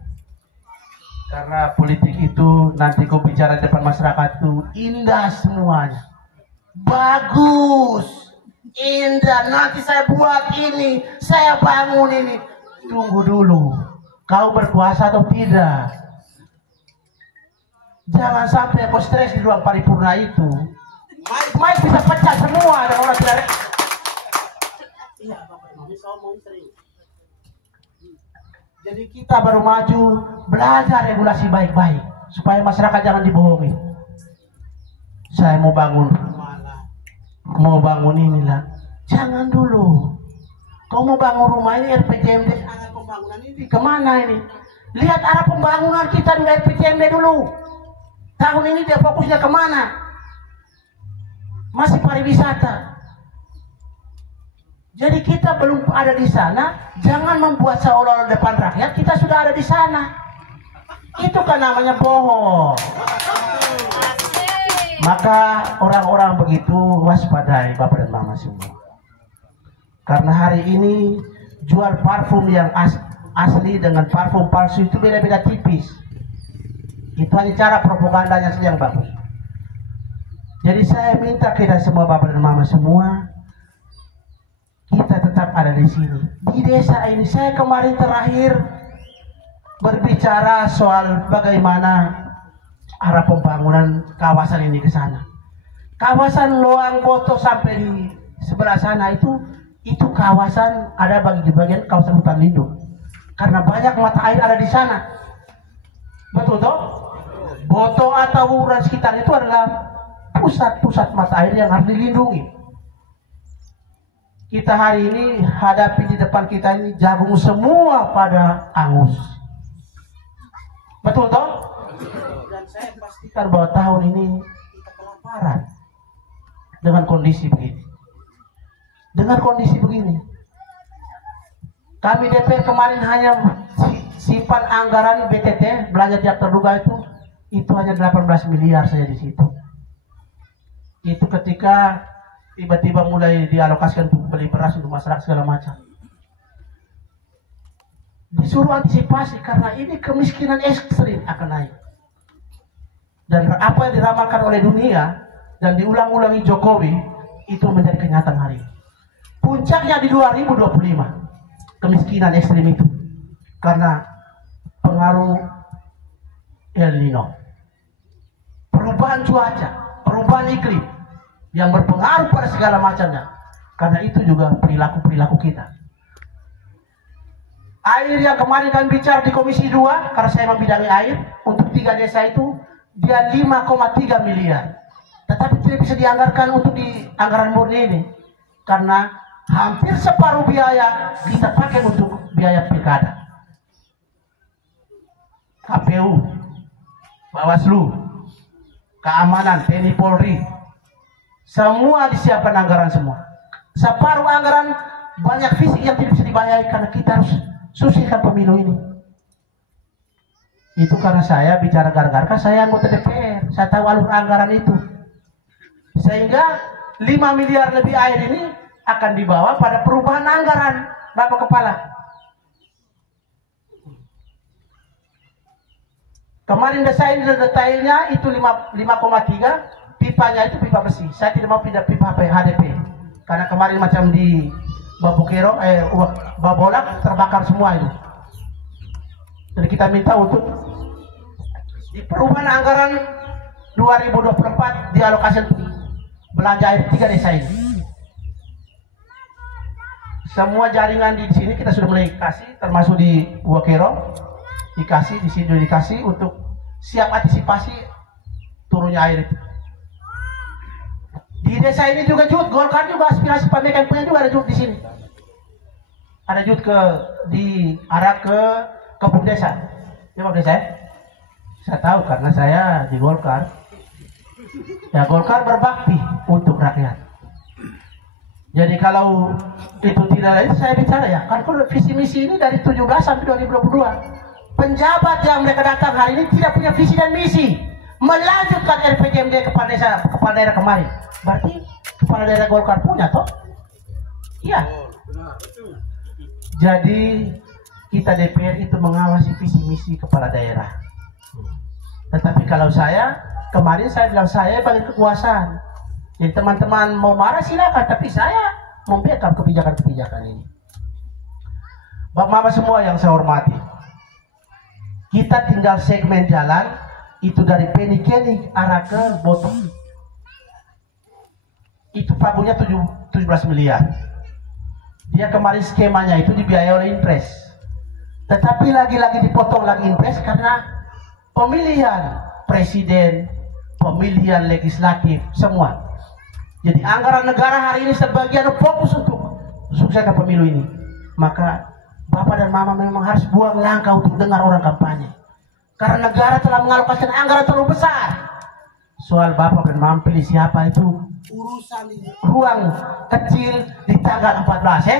Karena politik itu nanti kau bicara di depan masyarakat itu indah semuanya. Bagus, indah. Nanti saya buat ini, saya bangun ini. Tunggu dulu, kau berkuasa atau tidak? Jangan sampai kau stres di ruang paripurna itu. Mic bisa pecah semua dan orang tidak. Iya, jadi kita baru maju belajar regulasi baik-baik supaya masyarakat jangan dibohongi. Saya mau bangun inilah. Jangan dulu. Kau mau bangun rumah ini RPJMD, arah pembangunan ini kemana ini? Lihat arah pembangunan kita di RPJMD dulu. Tahun ini dia fokusnya kemana? Masih pariwisata. Jadi kita belum ada di sana. Jangan membuat seolah-olah depan rakyat kita sudah ada di sana. Itu kan namanya bohong. Maka orang-orang begitu waspadai Bapak dan Mama semua. Karena hari ini jual parfum yang asli dengan parfum palsu itu beda-beda tipis. Itu hanya cara propagandanya saja yang bagus. Jadi saya minta kita semua Bapak dan Mama semua, kita tetap ada di sini. Di desa ini saya kemarin terakhir berbicara soal bagaimana arah pembangunan kawasan ini ke sana. Kawasan Loang Boto sampai di sebelah sana itu kawasan ada bagian kawasan hutan lindung. Karena banyak mata air ada di sana. Betul toh? Boto atau Wuran sekitar itu adalah pusat-pusat mata air yang harus dilindungi. Kita hari ini hadapi di depan kita ini jagung semua pada angus. Betul toh? Dan saya pastikan bahwa tahun ini kita kelaparan dengan kondisi begini. Dengan kondisi begini, kami DPR kemarin hanya simpan anggaran BTT belanja tiap terduga itu hanya 18 miliar saja di situ. Itu ketika tiba-tiba mulai dialokasikan untuk beli beras untuk masyarakat segala macam. Disuruh antisipasi karena ini kemiskinan ekstrim akan naik. Dan apa yang diramalkan oleh dunia dan diulang-ulangi Jokowi itu menjadi kenyataan hari ini. Puncaknya di 2025 kemiskinan ekstrim itu karena pengaruh El Nino, perubahan cuaca, perubahan iklim yang berpengaruh pada segala macamnya. Karena itu juga perilaku kita. Air yang kemarin kami bicara di Komisi 2, karena saya membidangi air untuk 3 desa itu dia 5,3 miliar. Tetapi tidak bisa dianggarkan untuk di anggaran murni ini karena hampir separuh biaya kita pakai untuk biaya pilkada. KPU, Bawaslu, keamanan, TNI Polri, semua disiapkan anggaran semua. Separuh anggaran banyak fisik yang tidak bisa dibayar karena kita harus susahkan pemilu ini. Itu karena saya bicara gara-gara saya anggota DPR, saya tahu alur anggaran itu. Sehingga 5 miliar lebih air ini akan dibawa pada perubahan anggaran Bapak Kepala. Kemarin detailnya itu 5,3, pipanya itu pipa besi. Saya tidak mau pindah pipa HDP. Karena kemarin macam di Babukero, Babolak terbakar semua itu. Jadi kita minta untuk di perubahan anggaran 2024 dialokasikan belanja air 3 desa ini. Semua jaringan di sini kita sudah mulai kasih, termasuk di Wakero dikasih, di sini dikasih untuk siap antisipasi turunnya air itu. Di desa ini juga Jud, Golkar juga aspirasi Pamekasan punya juga ada Jud di sini. Ada Jud di arah ke kebun desa. Ya Pak Desa, saya tahu karena saya di Golkar. Ya Golkar berbakti untuk rakyat. Jadi kalau itu tidak lain saya bicara ya, kan kalau visi misi ini dari 17 sampai 2022. Penjabat yang mereka datang hari ini tidak punya visi dan misi melanjutkan RPJMD kepala daerah kemarin. Berarti kepala daerah Golkar punya toh? Iya. Jadi kita DPR itu mengawasi visi misi kepala daerah. Tetapi kalau kemarin saya bilang saya bagi kekuasaan. Jadi teman-teman mau marah silakan, tapi saya membackup kebijakan-kebijakan ini. Bapak-bapak semua yang saya hormati, kita tinggal segmen jalan itu dari Penikeni arah ke Botol. Itu pagunya 17 miliar. Dia kemarin skemanya itu dibiayai oleh Impres. Tetapi lagi-lagi dipotong lagi Impres karena pemilihan presiden, pemilihan legislatif, semua. Jadi anggaran negara hari ini sebagian fokus untuk suksesnya pemilu ini. Maka Bapak dan Mama memang harus buang langkah untuk dengar orang kampanye. Karena negara telah mengalokasikan anggaran terlalu besar. Soal Bapak dan Mama pilih siapa itu urusan ruang kecil di tanggal 14 ya.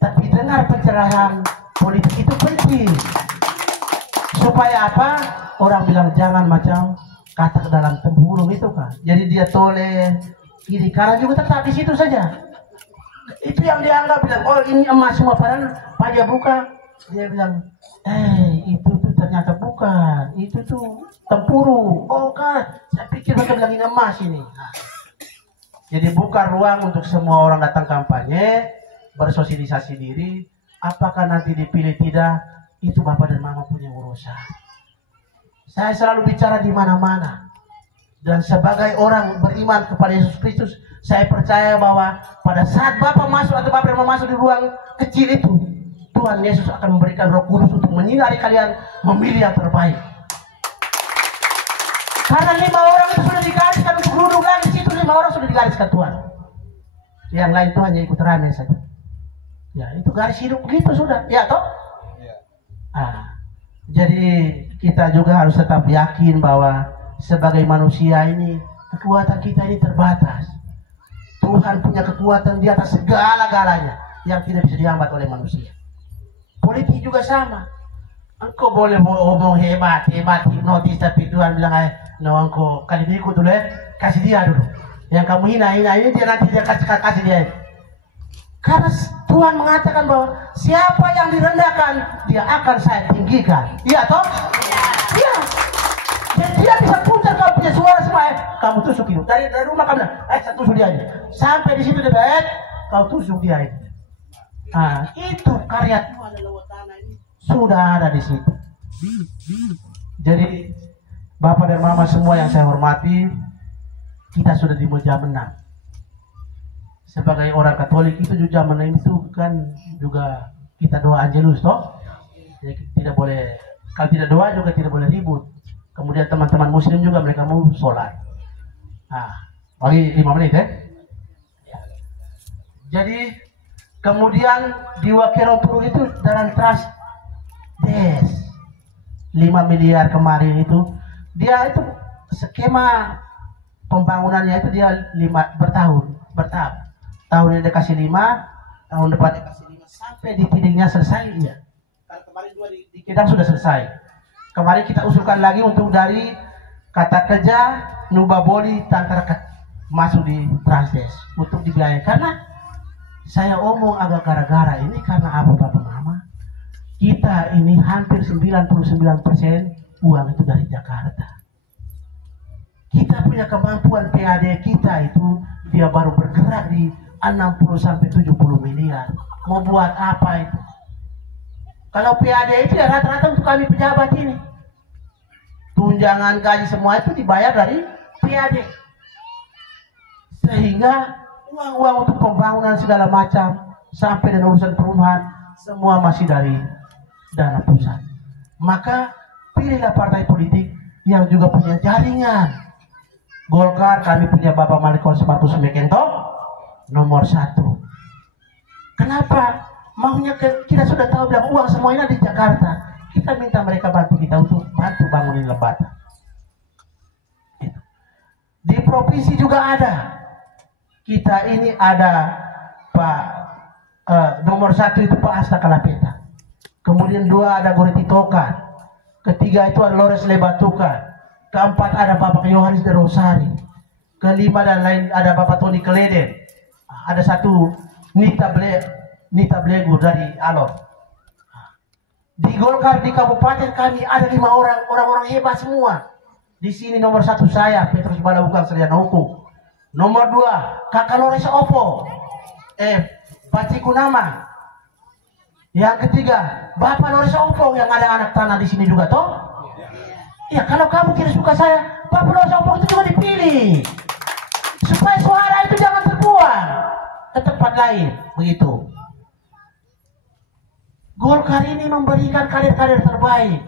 Tapi dengar pencerahan politik itu penting. Supaya apa? Orang bilang jangan macam kata ke dalam tempurung itu kan. Jadi dia toleh kiri kanan juga tetap di situ saja. Itu yang dianggap bilang, oh ini emas semua, padahal pajak buka. Dia bilang, itu tuh ternyata bukan, itu tuh tempurung. Oh kan, saya pikir mereka bilang ini emas ini. Nah, jadi buka ruang untuk semua orang datang kampanye, bersosialisasi diri. Apakah nanti dipilih tidak, itu Bapak dan Mama punya urusan. Saya selalu bicara di mana-mana. Dan sebagai orang beriman kepada Yesus Kristus, saya percaya bahwa pada saat Bapak masuk atau Bapak mau masuk di ruang kecil itu, Tuhan Yesus akan memberikan Roh Kudus untuk menyinari kalian memilih yang terbaik. Karena 5 orang itu sudah digariskan untuk duduk lagi di situ, 5 orang sudah digariskan Tuhan. Yang lain itu hanya ikut rame saja. Ya, itu garis hidup begitu sudah. Ya toh? Jadi kita juga harus tetap yakin bahwa sebagai manusia ini kekuatan kita ini terbatas. Tuhan punya kekuatan di atas segala-galanya yang tidak bisa dihambat oleh manusia. Politik juga sama. Engkau boleh ngomong hebat, hipnotis, tapi Tuhan bilang engkau kali ini ikut dulu kasih dia dulu. Yang kamu hina ini dia nanti dia kasih dia. Karena Tuhan mengatakan bahwa siapa yang direndahkan dia akan saya tinggikan. Iya toh? Iya. Dan dia bisa putar kalau punya suara semua kamu tusuk itu dari rumah kamu saya tusuk dia aja. Sampai di situ dia kau tusuk dia ini. Nah, itu karya Tuhan lewat tanah ini sudah ada di situ. Jadi Bapak dan Mama semua yang saya hormati, kita sudah di jam 6. Sebagai orang Katolik itu juga jam 6 itu kan juga kita doa Angelus toh. Jadi tidak boleh, kalau tidak doa juga tidak boleh ribut. Kemudian teman-teman Muslim juga mereka mau sholat. Nah, bagi 5 menit ya. Jadi kemudian di Wakero Turun itu jalan Trans Des 5 miliar kemarin itu dia itu skema pembangunannya itu dia 5 bertahun. Tahun ini dikasih 5, tahun depan dikasih 5 sampai di titiknya selesai ya. Karena kemarin 2 di Kedang sudah selesai. Kemarin kita usulkan lagi untuk dari Kata Kerja, Nubaboli, Tantara masuk di Transdes untuk dibiayai. Karena saya omong agak gara-gara ini karena apa Bapak Mama? Kita ini hampir 99% uang itu dari Jakarta. Kita punya kemampuan PAD kita itu dia baru bergerak di 60 sampai 70 miliar. Mau buat apa itu? Kalau PAD itu ya rata-rata untuk kami pejabat ini. Tunjangan gaji semua itu dibayar dari PAD. Sehingga uang-uang untuk pembangunan segala macam sampai dengan urusan perumahan semua masih dari dana pusat. Maka pilihlah partai politik yang juga punya jaringan. Golkar kami punya Bapak Malikol Markus Mekento nomor 1. Kenapa? Maunya kita sudah tahu bilang uang semuanya di Jakarta. Kita minta mereka bantu kita untuk bantu bangunin Lembata. Di provinsi juga ada. Kita ini ada Pak nomor 1 itu Pak Asta Kalapeta. Kemudian 2 ada Goreti Tokan. Ketiga itu ada Lores Lebatuka. Keempat ada Bapak Yohanes de Rosari. Kelima dan lain ada Bapak Tony Keleden. Ada satu Nita Blegur dari Alor. Di Golkar di kabupaten kami ada 5 orang hebat semua. Di sini nomor 1 saya Petrus Balawukar Sarjana Hukum. Nomor 2 Kakak Lores Opo. Paci Kunama. Yang ketiga Bapak Lores Opo yang ada anak tanah di sini juga toh. Ya kalau kamu tidak suka saya, Bapak Lores Opo itu juga dipilih. Supaya suara itu jangan terbuang ke tempat lain, begitu. Golkar ini memberikan kader-kader terbaik.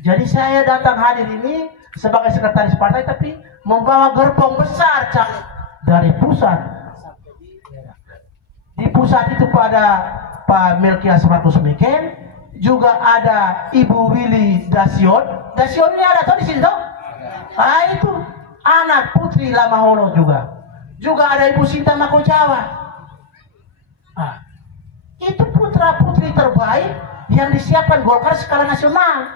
Jadi saya datang hadir ini sebagai sekretaris partai, tapi membawa gerbong besar caleg dari pusat. Di pusat itu pada Pak Melkias Markus Meken, juga ada Ibu Willy Dasion. Dasion ini ada tuh di sini toh? Itu anak putri Lamaholo juga. Juga ada Ibu Sinta Makojawa. Itu putra-putri terbaik yang disiapkan Golkar skala nasional.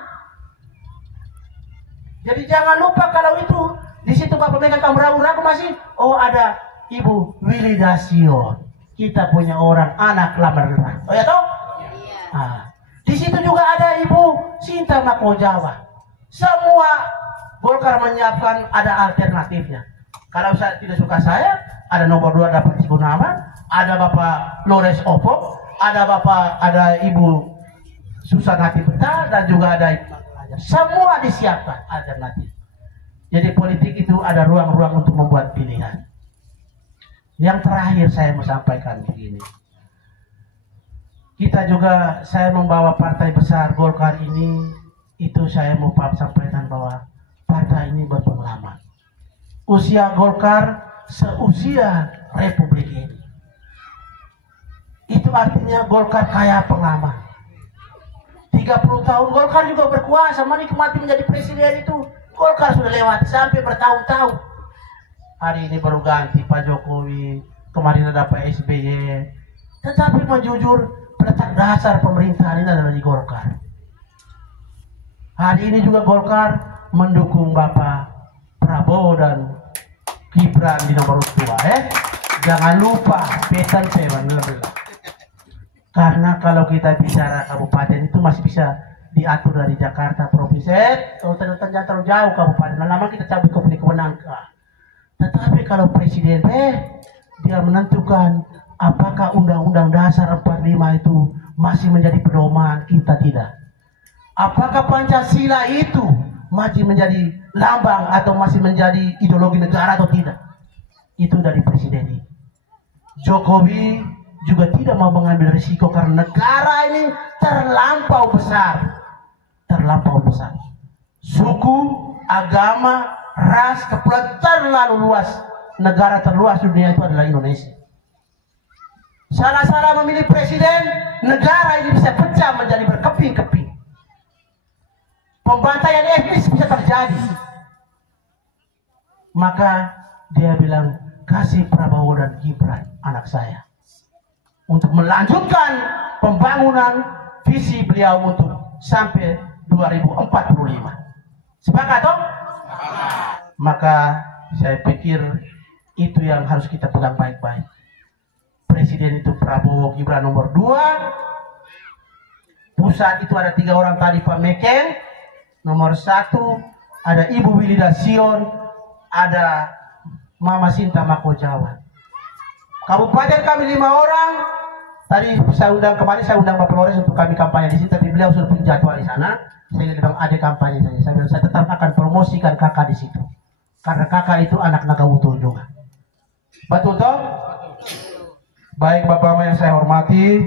Jadi jangan lupa kalau itu di situ Bapak Mega kamu ragu-ragu masih. Oh ada Ibu Willy Dasion. Kita punya orang anak lamar. Oh ya toh? Di situ juga ada Ibu Sinta Makojawa. Semua Golkar menyiapkan ada alternatifnya. Kalau saya tidak suka saya, ada nomor 2 dapat Cikunama, ada Bapak Lores Opo, ada Ibu Susanati Peta, dan juga ada semua disiapkan alternatif. Jadi politik itu ada ruang-ruang untuk membuat pilihan. Yang terakhir saya mau sampaikan begini. Kita juga, saya membawa partai besar Golkar ini, itu saya mau sampaikan bahwa partai ini berpengalaman. Usia Golkar seusia Republik ini. Itu artinya Golkar kaya pengalaman. 30 tahun Golkar juga berkuasa, menikmati menjadi presiden itu. Golkar sudah lewat sampai bertahun-tahun. Hari ini baru ganti Pak Jokowi, kemarin ada Pak SBY. Tetapi menjujur, letak dasar pemerintahan ini adalah di Golkar. Hari ini juga Golkar mendukung Bapak Prabowo dan Gibran di nomor 2. Jangan lupa pesan saya lebih. Karena kalau kita bicara kabupaten itu masih bisa diatur dari Jakarta provinsi. Jangan terlalu jauh kabupaten. Lama kita cabut ke kewenangan. Tetapi kalau presiden dia menentukan apakah Undang-Undang Dasar 45 itu masih menjadi pedoman, kita tidak. Apakah Pancasila itu masih menjadi lambang atau masih menjadi ideologi negara atau tidak? Itu dari presiden ini. Jokowi juga tidak mau mengambil risiko karena negara ini terlampau besar. Terlampau besar. Suku, agama, ras, kepulauan terlalu luas. Negara terluas di dunia itu adalah Indonesia. Salah-salah memilih presiden, negara ini bisa pecah menjadi berkeping-keping. Pembantaian etnis bisa terjadi. Maka dia bilang, kasih Prabowo dan Gibran anak saya untuk melanjutkan pembangunan visi beliau untuk sampai 2045. Sepakat toh? Maka saya pikir itu yang harus kita pegang baik-baik. Presiden itu Prabowo Gibran nomor 2. Pusat itu ada 3 orang tadi, Pak Meken. Nomor 1 ada Ibu Willy Dasion, ada Mama Sinta Makojawa. Kabupaten kami 5 orang. Tadi kemarin saya undang Bapak Flores untuk kami kampanye di sini, tapi beliau sudah punya jadwal di sana. Saya bilang ada kampanye saja. Saya bilang saya tetap akan promosikan kakak di situ, karena kakak itu anak Nagawutul juga. Betul toh? Baik Bapak yang saya hormati,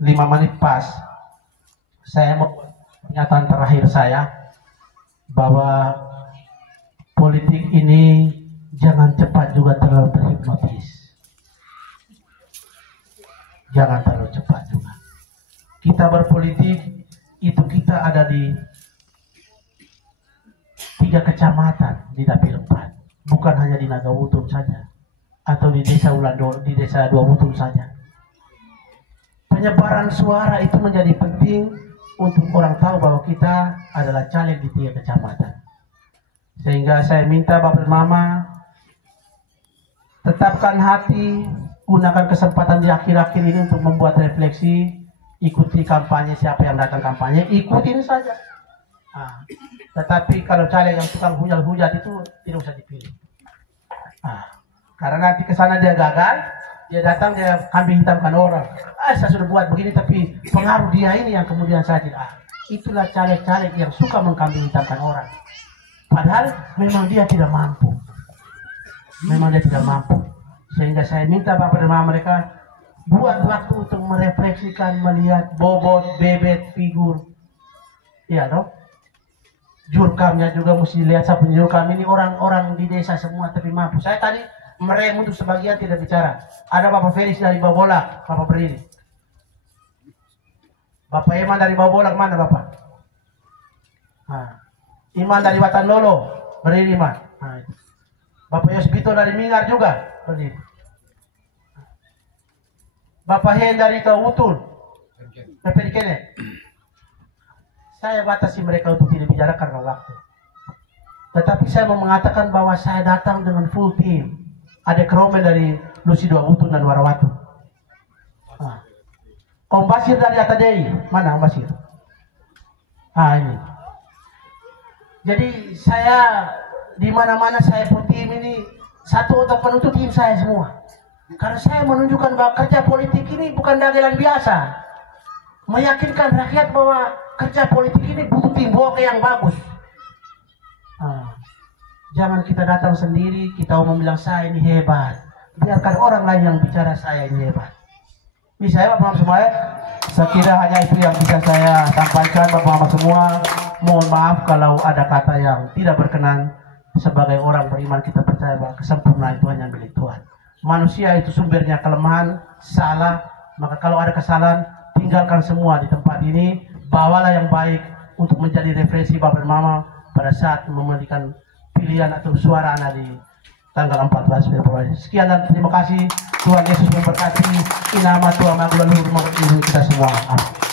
5 menit pas. Saya mau pernyataan terakhir saya bahwa politik ini jangan cepat juga terlalu terhipnotis. Jangan terlalu cepat juga. Kita berpolitik itu kita ada di 3 kecamatan di Dapil 4, bukan hanya di Nagawutul saja atau di desa Ulandoro, di desa Dua Wutul saja. Penyebaran suara itu menjadi penting untuk orang tahu bahwa kita adalah caleg di 3 kecamatan. Sehingga saya minta Bapak dan Mama tetapkan hati, gunakan kesempatan di akhir-akhir ini untuk membuat refleksi, ikuti kampanye, siapa yang datang kampanye, ikutin saja. Nah, tetapi kalau caleg yang tukang hujat-hujat itu tidak usah dipilih. Nah, karena nanti kesana dia gagal, dia datang dia kambing hitamkan orang. Saya sudah buat begini tapi pengaruh dia ini yang kemudian saya tidak. Itulah caleg-caleg yang suka mengkambing hitamkan orang. Padahal memang dia tidak mampu. Memang dia tidak mampu. Sehingga saya minta Bapak dan Mama mereka buat waktu untuk merefleksikan, melihat bobot, bebet, figur. Iya dong. Jurkamnya juga mesti lihat siapa jurkam ini orang-orang di desa semua tapi mampu. Saya tadi merem untuk sebagian tidak bicara. Ada Bapak Felis dari Babolak, Bapak berdiri. Bapak Iman dari Babolak mana Bapak? Nah. Iman dari Watan Lolo, berdiri Iman. Nah, Bapak Yosbito dari Mingar juga, berdiri. Bapak Hen dari Tawutul, Perikene. Saya batasi mereka untuk tidak bicara karena waktu. Tetapi saya mau mengatakan bahwa saya datang dengan full team. Ada Kromel dari Lusi Dua Wutul dan Warawatu. Nah. Om Basir dari Atadei, mana Om Basir? Ah ini. Jadi saya di mana-mana saya pun tim ini satu otak penuh tim saya semua. Karena saya menunjukkan bahwa kerja politik ini bukan dagelan biasa. Meyakinkan rakyat bahwa kerja politik ini butuh teamwork yang bagus. Jangan kita datang sendiri, kita mau bilang saya ini hebat. Biarkan orang lain yang bicara saya ini hebat. Bisa ya Bapak semua ya? Saya kira hanya itu yang bisa saya sampaikan Bapak-Bapak semua. Mohon maaf kalau ada kata yang tidak berkenan. Sebagai orang beriman kita percaya bahwa kesempurnaan itu hanya milik Tuhan. Manusia itu sumbernya kelemahan, salah. Maka kalau ada kesalahan, tinggalkan semua di tempat ini. Bawalah yang baik untuk menjadi referensi Bapak dan Mama pada saat memberikan pilihan atau suara Anda di tanggal 14 Februari. Sekian dan terima kasih. Tuhan Yesus memberkati. In nama Tuhan Maha Luhur kita semua. Amin.